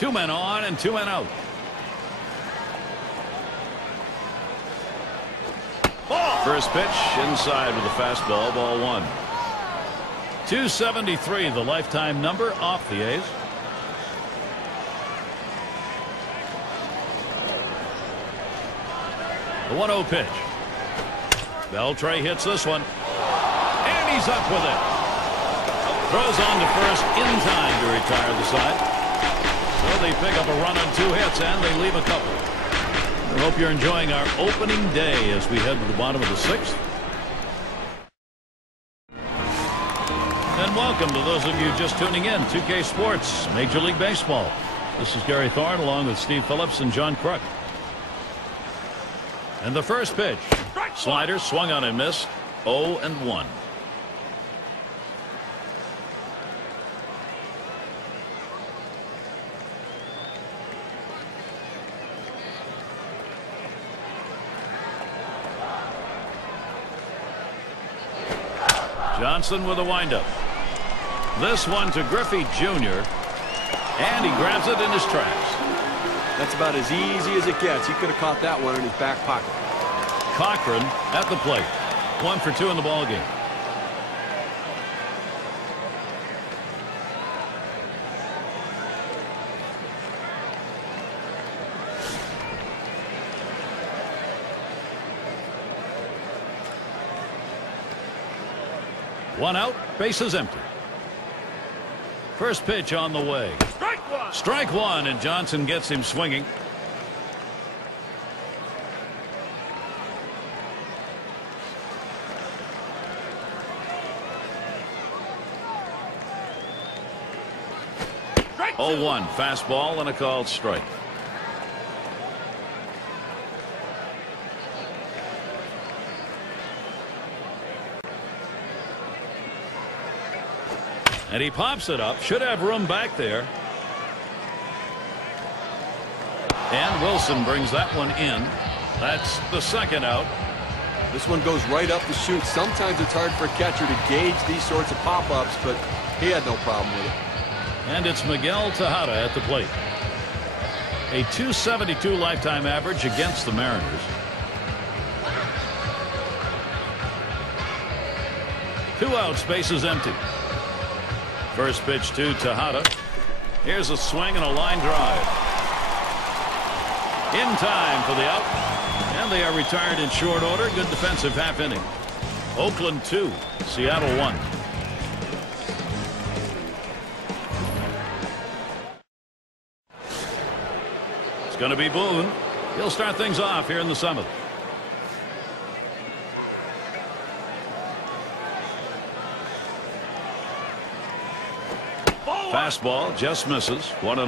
2 men on and 2 men out. First pitch inside with a fastball, ball 1. 273, the lifetime number off the A's. The 1-0 pitch. Beltre hits this one. And he's up with it. Throws on to first in time to retire the side. So they pick up a run on 2 hits and they leave a couple. I hope you're enjoying our opening day as we head to the bottom of the 6th. And welcome to those of you just tuning in. 2K Sports, Major League Baseball. This is Gary Thorne along with Steve Phillips and John Kruk. And the first pitch. Slider swung on and missed. 0-1. Johnson with a windup. This one to Griffey Jr. And he grabs it in his tracks. That's about as easy as it gets. He could have caught that one in his back pocket. Cochran at the plate. 1 for 2 in the ball game. One out, bases empty. First pitch on the way. Strike one, and Johnson gets him swinging. Strike 0-1, fastball and a called strike. And he pops it up. Should have room back there. And Wilson brings that one in. That's the second out. This one goes right up the chute. Sometimes it's hard for a catcher to gauge these sorts of pop-ups, but he had no problem with it. And it's Miguel Tejada at the plate. A .272 lifetime average against the Mariners. 2 outs, bases empty. First pitch to Tejada. Here's a swing and a line drive. In time for the out. And they are retired in short order. Good defensive half inning. Oakland 2, Seattle 1. It's going to be Boone. He'll start things off here in the 7th. Fastball just misses. 1-0.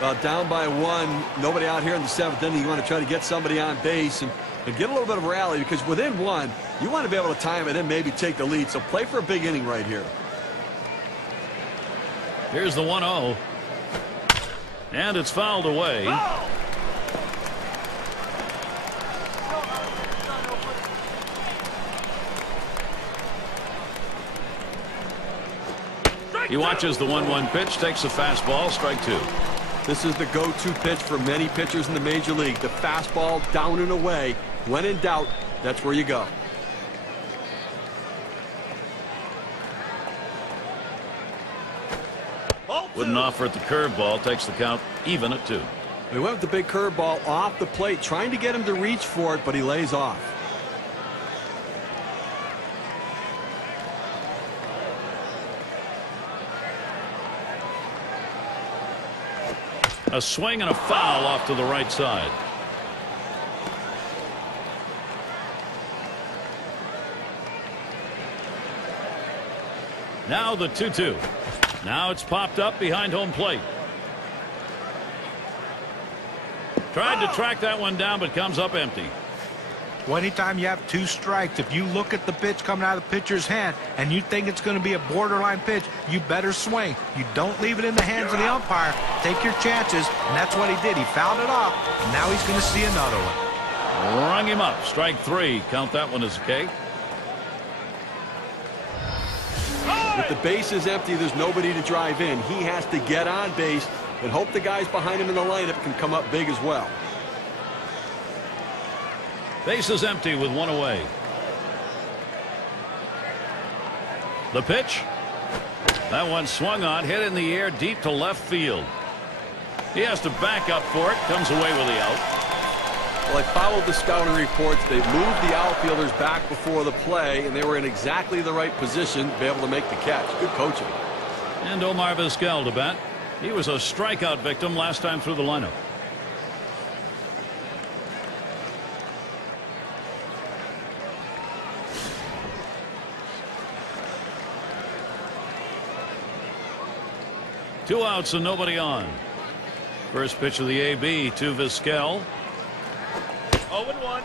Well, down by 1, nobody out here in the 7th inning. You want to try to get somebody on base and get a little bit of rally, because within 1, you want to be able to time it and maybe take the lead. So play for a big inning right here. Here's the 1-0. And it's fouled away. He watches the 1-1 pitch, takes a fastball, strike 2. This is the go-to pitch for many pitchers in the major league. The fastball down and away. When in doubt, that's where you go. Wouldn't offer at the curveball, takes the count even at 2. We went with the big curveball off the plate, trying to get him to reach for it, but he lays off. A swing and a foul off to the right side. Now the 2-2. Now it's popped up behind home plate. Tried to track that one down, but comes up empty. Well, anytime you have 2 strikes, if you look at the pitch coming out of the pitcher's hand and you think it's going to be a borderline pitch, you better swing. You don't leave it in the hands of the umpire. Take your chances, and that's what he did. He fouled it off, and now he's going to see another one. Rung him up. Strike 3. Count that one as a K. With the bases empty, there's nobody to drive in. He has to get on base and hope the guys behind him in the lineup can come up big as well. Bases empty with 1 away. The pitch. That one swung on, hit in the air deep to left field. He has to back up for it. Comes away with the out. Well, I followed the scouting reports. They moved the outfielders back before the play, and they were in exactly the right position to be able to make the catch. Good coaching. And Omar Vizquel to bat. He was a strikeout victim last time through the lineup. Two outs and nobody on. First pitch of the AB to Vizquel. 0-1.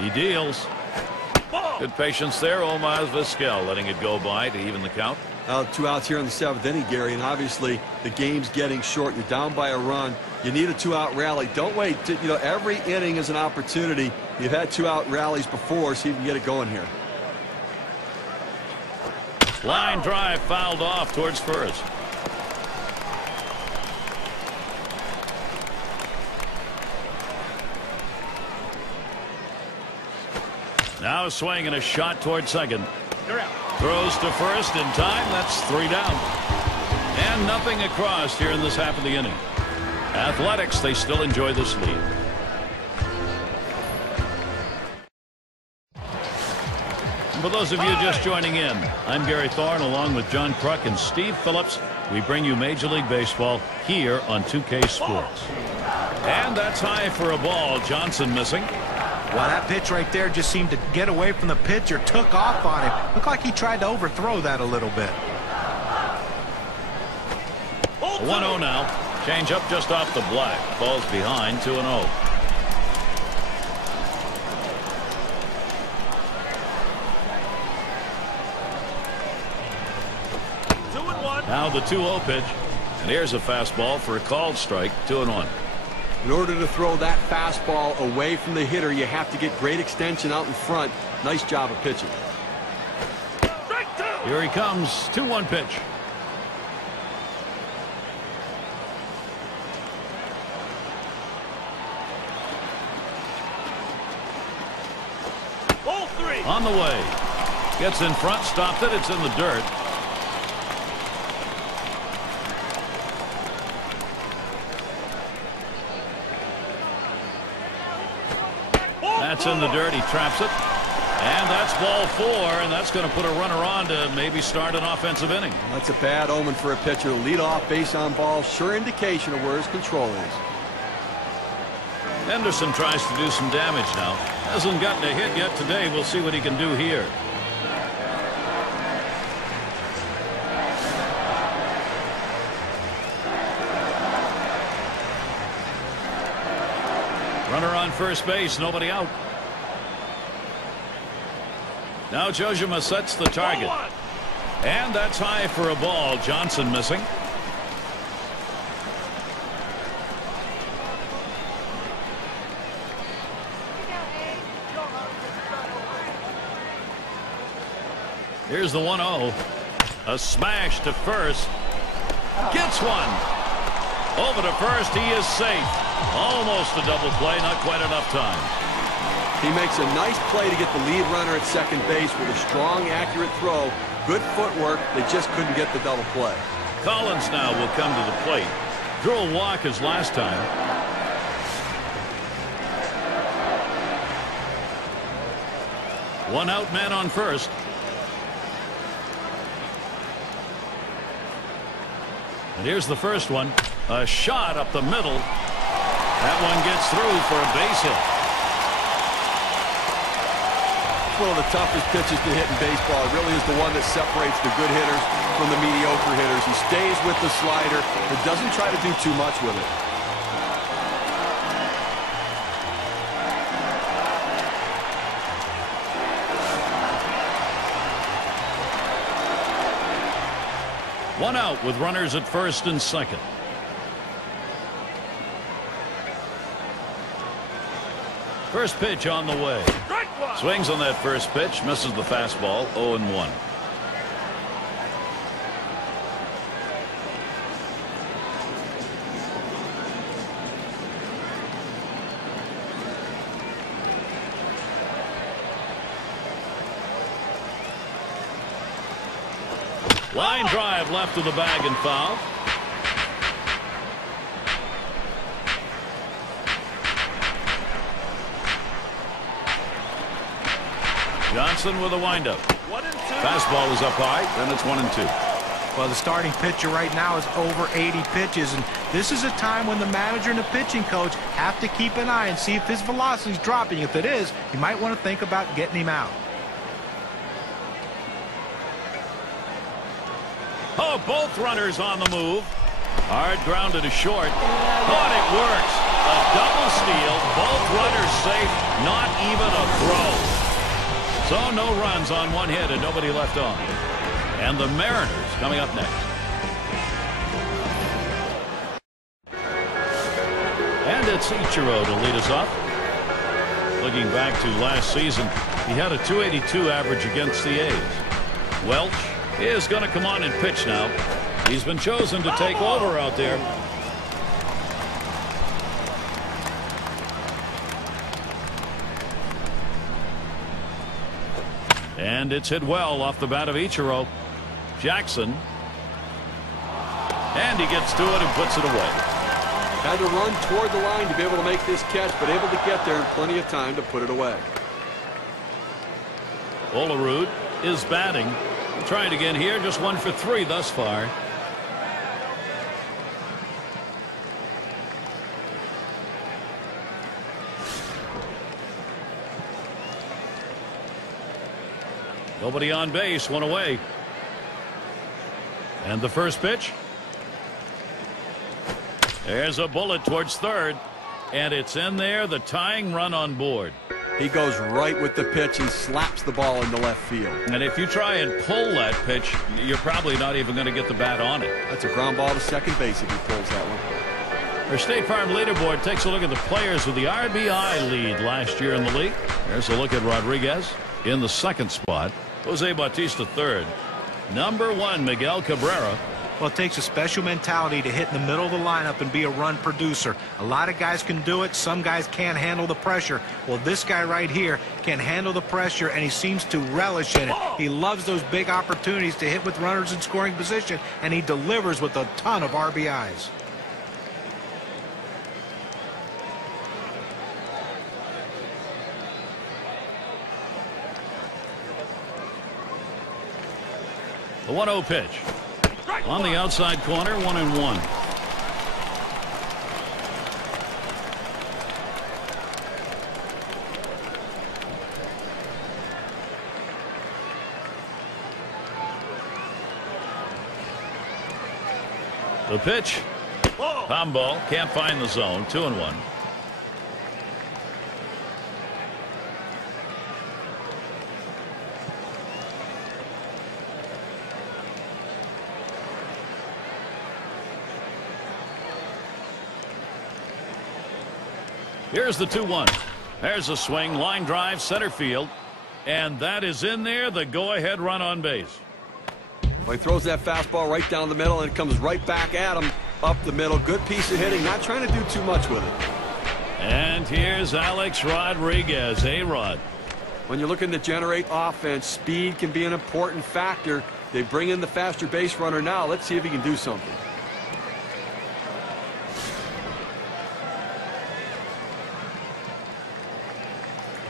He deals. Good patience there. Omar Vizquel letting it go by to even the count. 2 outs here in the 7th inning, Gary, and obviously the game's getting short. You're down by a run. You need a 2-out rally. Don't wait. Every inning is an opportunity. You've had 2-out rallies before, so you can get it going here. Line drive fouled off towards first. Now a swing and a shot toward second. Throws to first in time. That's 3 down. And nothing across here in this half of the inning. Athletics, they still enjoy this lead. For those of you just joining in, I'm Gary Thorne along with John Kruk and Steve Phillips. We bring you Major League Baseball here on 2K Sports. And that's high for a ball. Johnson missing. Well, that pitch right there just seemed to get away from the pitcher, took off on him. Looked like he tried to overthrow that a little bit. 1-0 now. Change up just off the black. Falls behind 2-0. Now the 2-0 pitch. And here's a fastball for a called strike. 2-1. In order to throw that fastball away from the hitter, you have to get great extension out in front. Nice job of pitching. Here he comes. 2-1 pitch. Ball 3. On the way. Gets in front, stopped it. It's in the dirt. That's in the dirt. He traps it. And that's ball 4, and that's going to put a runner on to maybe start an offensive inning. That's a bad omen for a pitcher. Lead off base on ball, sure indication of where his control is. Henderson tries to do some damage now. Hasn't gotten a hit yet today. We'll see what he can do here. Runner on first base, nobody out. Now Jojima sets the target. And that's high for a ball. Johnson missing. Here's the 1-0. A smash to first. Gets one. Over to first. He is safe. Almost a double play. Not quite enough time. He makes a nice play to get the lead runner at second base with a strong, accurate throw. Good footwork. They just couldn't get the double play. Collins now will come to the plate. Drew a walk as last time. One out, man on first. And here's the first one. A shot up the middle. That one gets through for a base hit. One of the toughest pitches to hit in baseball. It really is the one that separates the good hitters from the mediocre hitters. He stays with the slider, but doesn't try to do too much with it. One out with runners at first and second. First pitch on the way. Swings on that first pitch, misses the fastball. 0-1. Line drive left of the bag and foul. Johnson with a windup. 1-2. Fastball is up high, then it's 1-2. Well, the starting pitcher right now is over 80 pitches, and this is a time when the manager and the pitching coach have to keep an eye and see if his velocity is dropping. If it is, you might want to think about getting him out. Oh, both runners on the move. Hard grounded to short. But it works. A double steal. Both runners safe. Not even a throw. So no runs on one hit and nobody left on. And the Mariners coming up next. And it's Ichiro to lead us off. Looking back to last season, he had a .282 average against the A's. Welch is going to come on and pitch now. He's been chosen to take over out there. And it's hit well off the bat of Ichiro. Jackson. And he gets to it and puts it away. Had to run toward the line to be able to make this catch, but able to get there in plenty of time to put it away. Olerud is batting. Trying again here, just 1 for 3 thus far. Nobody on base, 1 away. And the first pitch. There's a bullet towards third. And it's in there, the tying run on board. He goes right with the pitch and slaps the ball into left field. And if you try and pull that pitch, you're probably not even going to get the bat on it. That's a ground ball to second base if he pulls that one. Our State Farm leaderboard takes a look at the players with the RBI lead last year in the league. There's a look at Rodriguez in the second spot. Jose Bautista third. Number 1, Miguel Cabrera. Well, it takes a special mentality to hit in the middle of the lineup and be a run producer. A lot of guys can do it. Some guys can't handle the pressure. Well, this guy right here can handle the pressure, and he seems to relish in it. He loves those big opportunities to hit with runners in scoring position, and he delivers with a ton of RBIs. The 1-0 pitch. On the outside corner, 1-1. The pitch. Foul ball. Can't find the zone. 2-1. Here's the 2-1. There's a swing, line drive, center field, and that is in there. The go-ahead run on base. Well, he throws that fastball right down the middle, and it comes right back at him up the middle. Good piece of hitting, not trying to do too much with it. And here's Alex Rodriguez, A-Rod. When you're looking to generate offense, speed can be an important factor. They bring in the faster base runner now. Let's see if he can do something.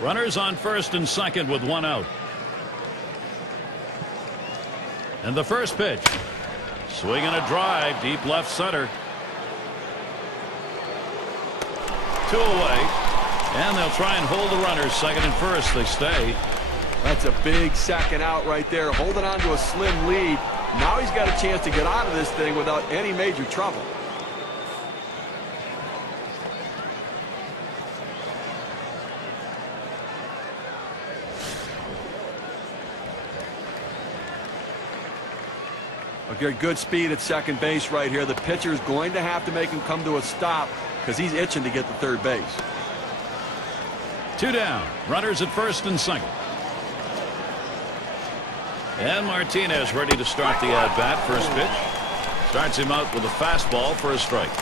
Runners on first and second with 1 out. And the first pitch. Swing and a drive, deep left center. 2 away. And they'll try and hold the runners second and first. They stay. That's a big second out right there, holding on to a slim lead. Now he's got a chance to get out of this thing without any major trouble. Good speed at second base right here. The pitcher is going to have to make him come to a stop because he's itching to get to third base. 2 down. Runners at first and second. And Martinez ready to start the at-bat. First pitch. Starts him out with a fastball for a strike.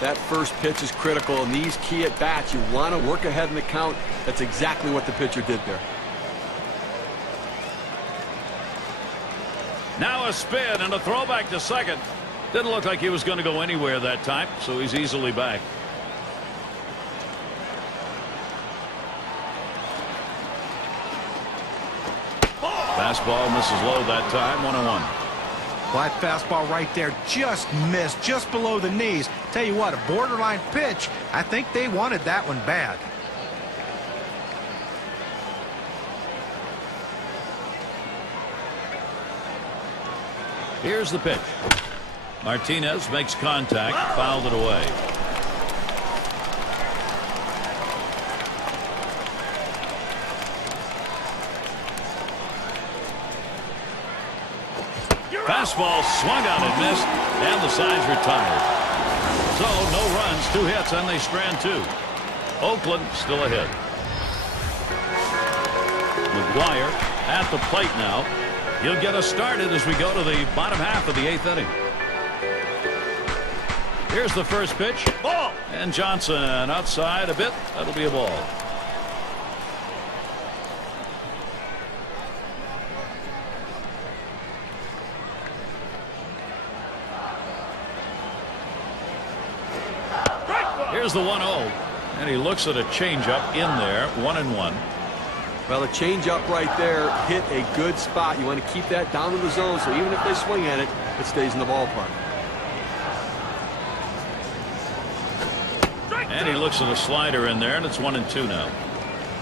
That first pitch is critical in these key at-bats. You want to work ahead in the count. That's exactly what the pitcher did there. Now a spin and a throwback to second. Didn't look like he was going to go anywhere that time, so he's easily back. Fastball misses low that time. 1-1. Well, that fastball right there just missed, just below the knees. Tell you what, a borderline pitch. I think they wanted that one bad. Here's the pitch. Martinez makes contact, fouled it away. Fastball swung out and missed, and the side's retired. So no runs, 2 hits, and they strand 2. Oakland still ahead. McGuire at the plate now. He'll get us started as we go to the bottom half of the 8th inning. Here's the first pitch. Ball. And Johnson outside a bit. That'll be a ball. Here's the 1-0. And he looks at a changeup in there. 1-1. Well, the changeup right there hit a good spot. You want to keep that down in the zone, so even if they swing at it, it stays in the ballpark. And he looks at a slider in there, and it's 1-2 now.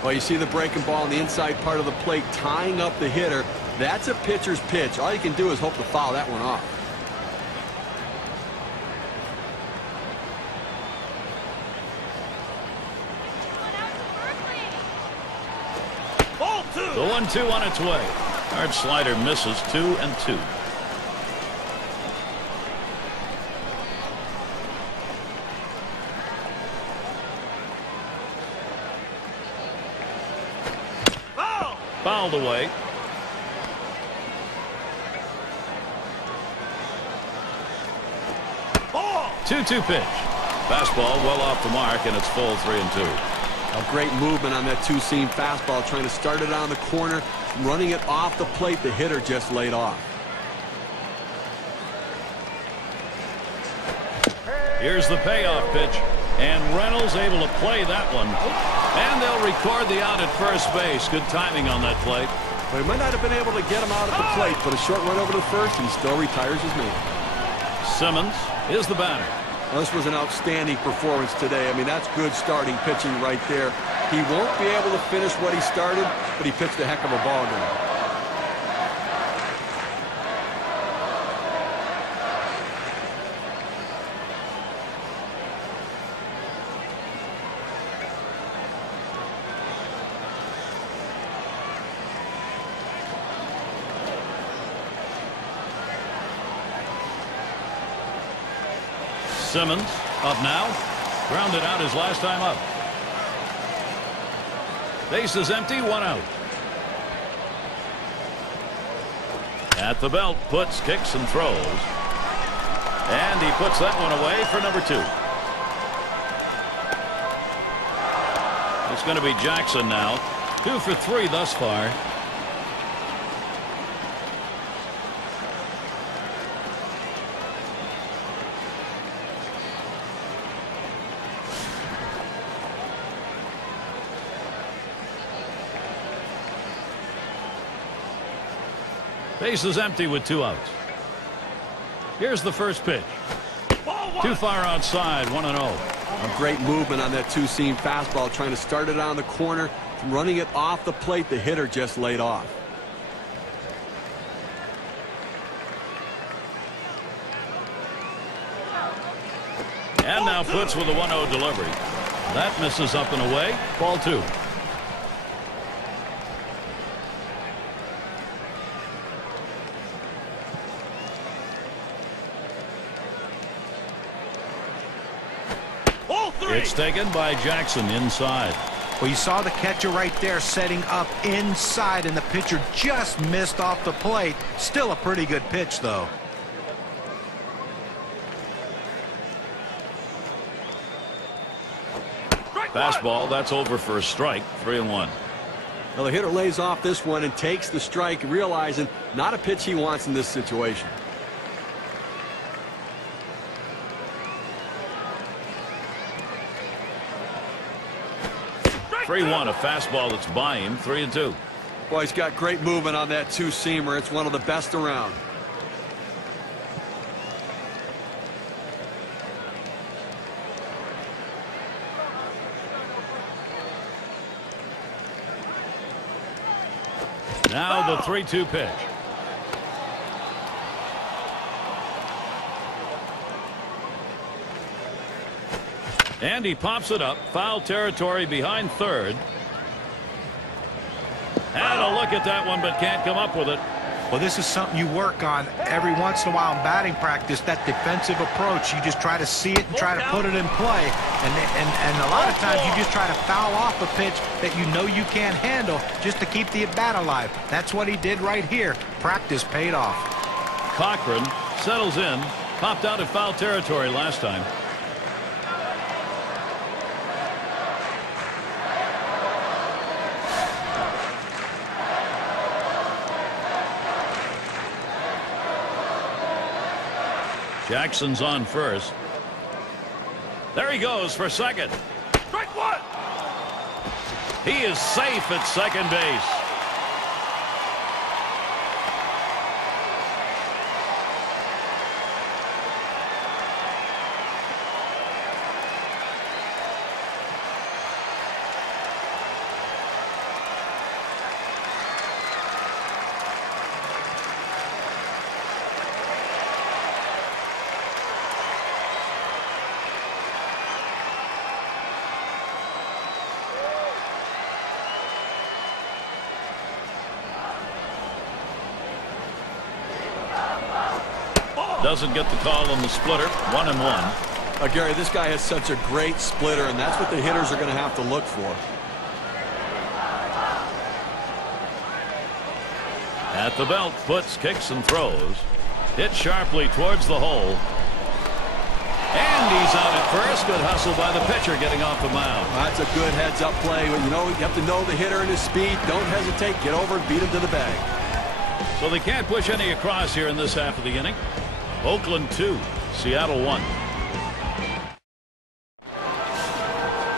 Well, you see the breaking ball on the inside part of the plate, tying up the hitter. That's a pitcher's pitch. All you can do is hope to foul that one off. The 1-2 on its way. Hard slider misses. 2-2. Fouled away. 2-2 pitch. Fastball well off the mark, and it's full 3-2. A great movement on that two-seam fastball, trying to start it on the corner, running it off the plate. The hitter just laid off. Here's the payoff pitch, and Reynolds able to play that one. And they'll record the out at first base. Good timing on that play. Well, he might not have been able to get him out at the plate, but a short run over to first, and he still retires his man. Simmons is the batter. Well, this was an outstanding performance today. I mean, that's good starting pitching right there. He won't be able to finish what he started, but he pitched a heck of a ball game. Simmons up now. Grounded out his last time up. Base is empty, 1 out. At the belt, puts, kicks, and throws. And he puts that one away for number 2. It's going to be Jackson now. 2 for 3 thus far. Base is empty with 2 outs. Here's the first pitch. Too far outside, 1-0. A great movement on that two-seam fastball, trying to start it on the corner, running it off the plate. The hitter just laid off. And now puts with a 1-0 delivery. That misses up and away. Ball 2. It's taken by Jackson inside. Well, you saw the catcher right there setting up inside, and the pitcher just missed off the plate. Still a pretty good pitch, though. Fastball, that's over for a strike. 3-1. Well, the hitter lays off this one and takes the strike, realizing not a pitch he wants in this situation. 3-1, a fastball that's by him. 3-2. Boy, he's got great movement on that two-seamer. It's one of the best around. Now the 3-2 pitch. And he pops it up. Foul territory behind third. Had a look at that one, but can't come up with it. Well, this is something you work on every once in a while in batting practice, that defensive approach. You just try to see it and try to put it in play. And a lot of times you just try to foul off a pitch that you know you can't handle just to keep the at-bat alive. That's what he did right here. Practice paid off. Cochran settles in. Popped out of foul territory last time. Jackson's on first. There he goes for second. Strike 1. He is safe at second base. Doesn't get the call on the splitter. 1-1. Gary, this guy has such a great splitter, and that's what the hitters are going to have to look for. At the belt, puts, kicks, and throws. Hit sharply towards the hole. And he's out at first. Good hustle by the pitcher getting off the mound. That's a good heads-up play. You know, you have to know the hitter and his speed. Don't hesitate. Get over and beat him to the bag. So they can't push any across here in this half of the inning. Oakland 2, Seattle 1.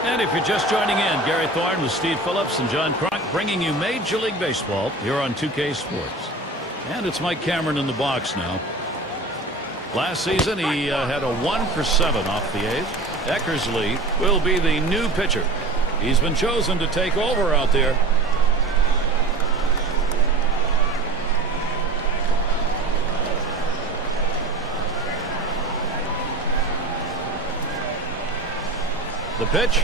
And if you're just joining in, Gary Thorne with Steve Phillips and John Crock bringing you Major League Baseball here on 2K Sports. And it's Mike Cameron in the box now. Last season he had a 1 for 7 off the A's. Eckersley will be the new pitcher. He's been chosen to take over out there. The pitch,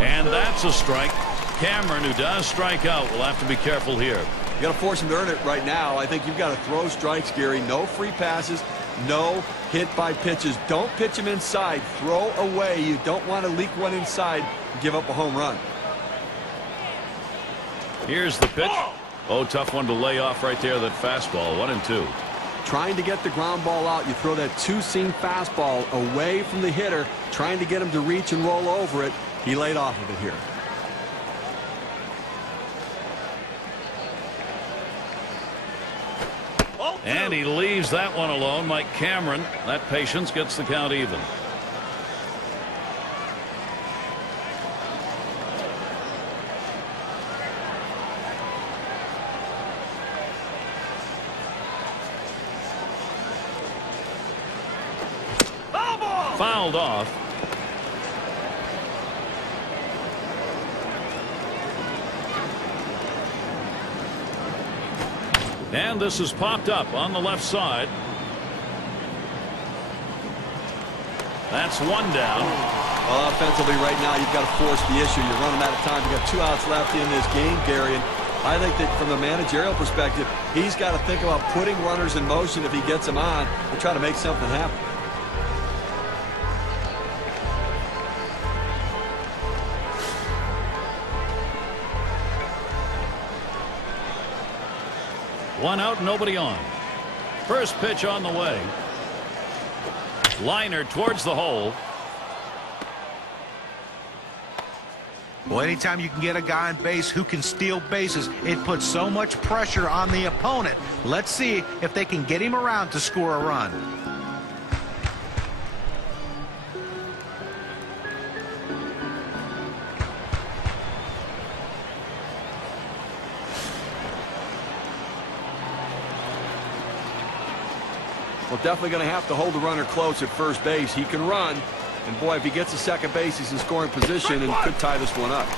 and that's a strike. Cameron, who does strike out, will have to be careful here. You got to force him to earn it right now. I think you've got to throw strikes, Gary. No free passes, no hit by pitches. Don't pitch him inside. Throw away. You don't want to leak one inside and give up a home run. Here's the pitch. Oh, tough one to lay off right there. That fastball, 1-2. Trying to get the ground ball out. You throw that two-seam fastball away from the hitter, trying to get him to reach and roll over it. He laid off of it here. And he leaves that one alone. Mike Cameron, that patience gets the count even. Fouled off. And this is popped up on the left side. That's one down. Well, offensively right now, you've got to force the issue. You're running out of time. You've got 2 outs left in this game, Gary. And I think that from a managerial perspective, he's got to think about putting runners in motion if he gets them on to try to make something happen. One out, nobody on. First pitch on the way. Liner towards the hole. Well, anytime you can get a guy on base who can steal bases, it puts so much pressure on the opponent. Let's see if they can get him around to score a run. Well, definitely going to have to hold the runner close at first base. He can run, and boy, if he gets to second base, he's in scoring position and could tie this one up.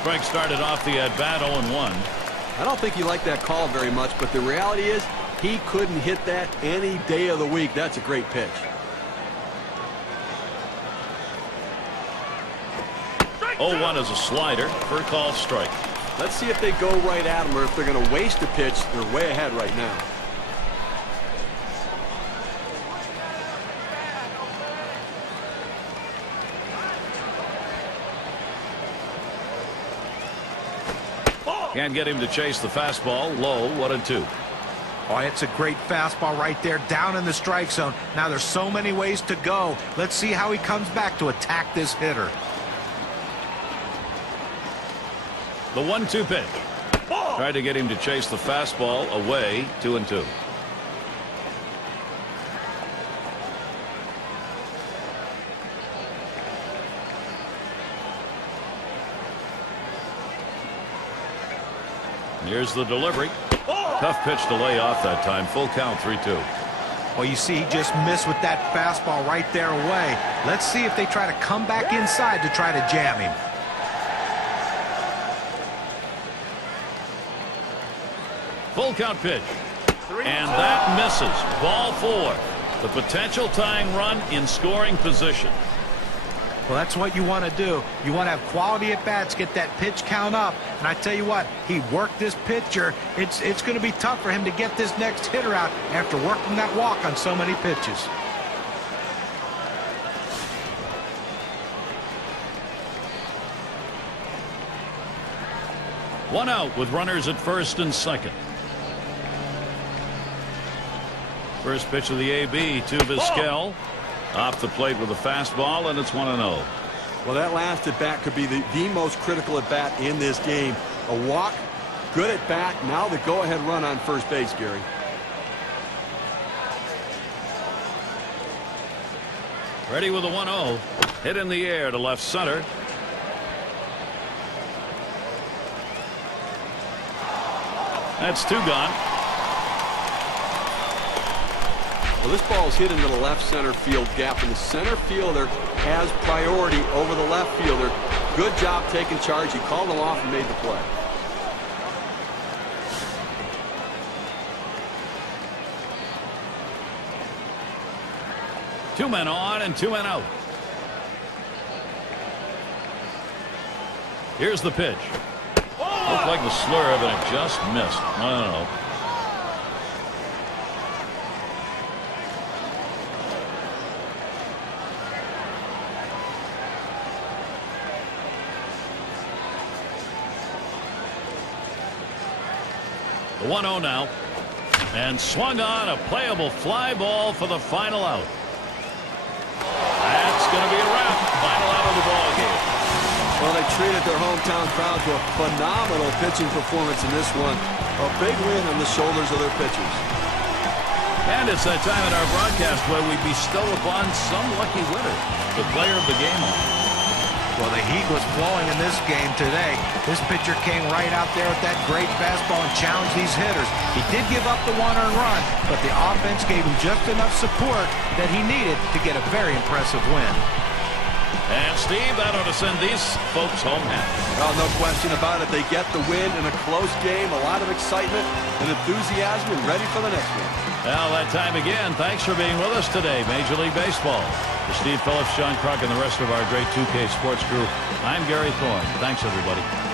Strike started off the at-bat 0-1. I don't think he liked that call very much, but the reality is he couldn't hit that any day of the week. That's a great pitch. Oh, 1 is a slider for a call strike. Let's see if they go right at him or if they're going to waste a pitch. They're way ahead right now. Can't get him to chase the fastball. Low, 1-2. Oh, it's a great fastball right there, down in the strike zone. Now there's so many ways to go. Let's see how he comes back to attack this hitter. The 1-2 pitch. Tried to get him to chase the fastball away. 2-2. Here's the delivery. Tough pitch to lay off that time. Full count, 3-2. Well, you see, he just missed with that fastball right there away. Let's see if they try to come back inside to try to jam him. Full count pitch. And that misses. Ball 4. The potential tying run in scoring position. Well, that's what you want to do. You want to have quality at bats, get that pitch count up. And I tell you what, he worked this pitcher. It's going to be tough for him to get this next hitter out after working that walk on so many pitches. One out with runners at first and second. First pitch of the AB to Vizquel. Off the plate with a fastball, and it's 1-0. Well, that last at bat could be the most critical at bat in this game. A walk, good at bat. Now the go-ahead run on first base, Gary. Ready with a 1-0. Hit in the air to left center. That's 2 gone. Well, this ball is hit into the left center field gap, and the center fielder has priority over the left fielder. Good job taking charge. He called him off and made the play. Two men on and 2 men out. Here's the pitch. Looked like the slurve, and it just missed. No. The 1-0 now. And swung on, a playable fly ball for the final out. That's going to be a wrap. Final out of the ball game. Well, they treated their hometown crowd to a phenomenal pitching performance in this one. A big win on the shoulders of their pitchers. And it's that time in our broadcast where we bestow upon some lucky winner the player of the game on. Well, the heat was flowing in this game today. This pitcher came right out there with that great fastball and challenged these hitters. He did give up the 1-earned run, but the offense gave him just enough support that he needed to get a very impressive win. And Steve, that ought to send these folks home happy. Well, no question about it. They get the win in a close game, a lot of excitement and enthusiasm, and ready for the next one. Well, that time again. Thanks for being with us today, Major League Baseball. For Steve Phillips, John Kruk, and the rest of our great 2K Sports crew, I'm Gary Thorne. Thanks, everybody.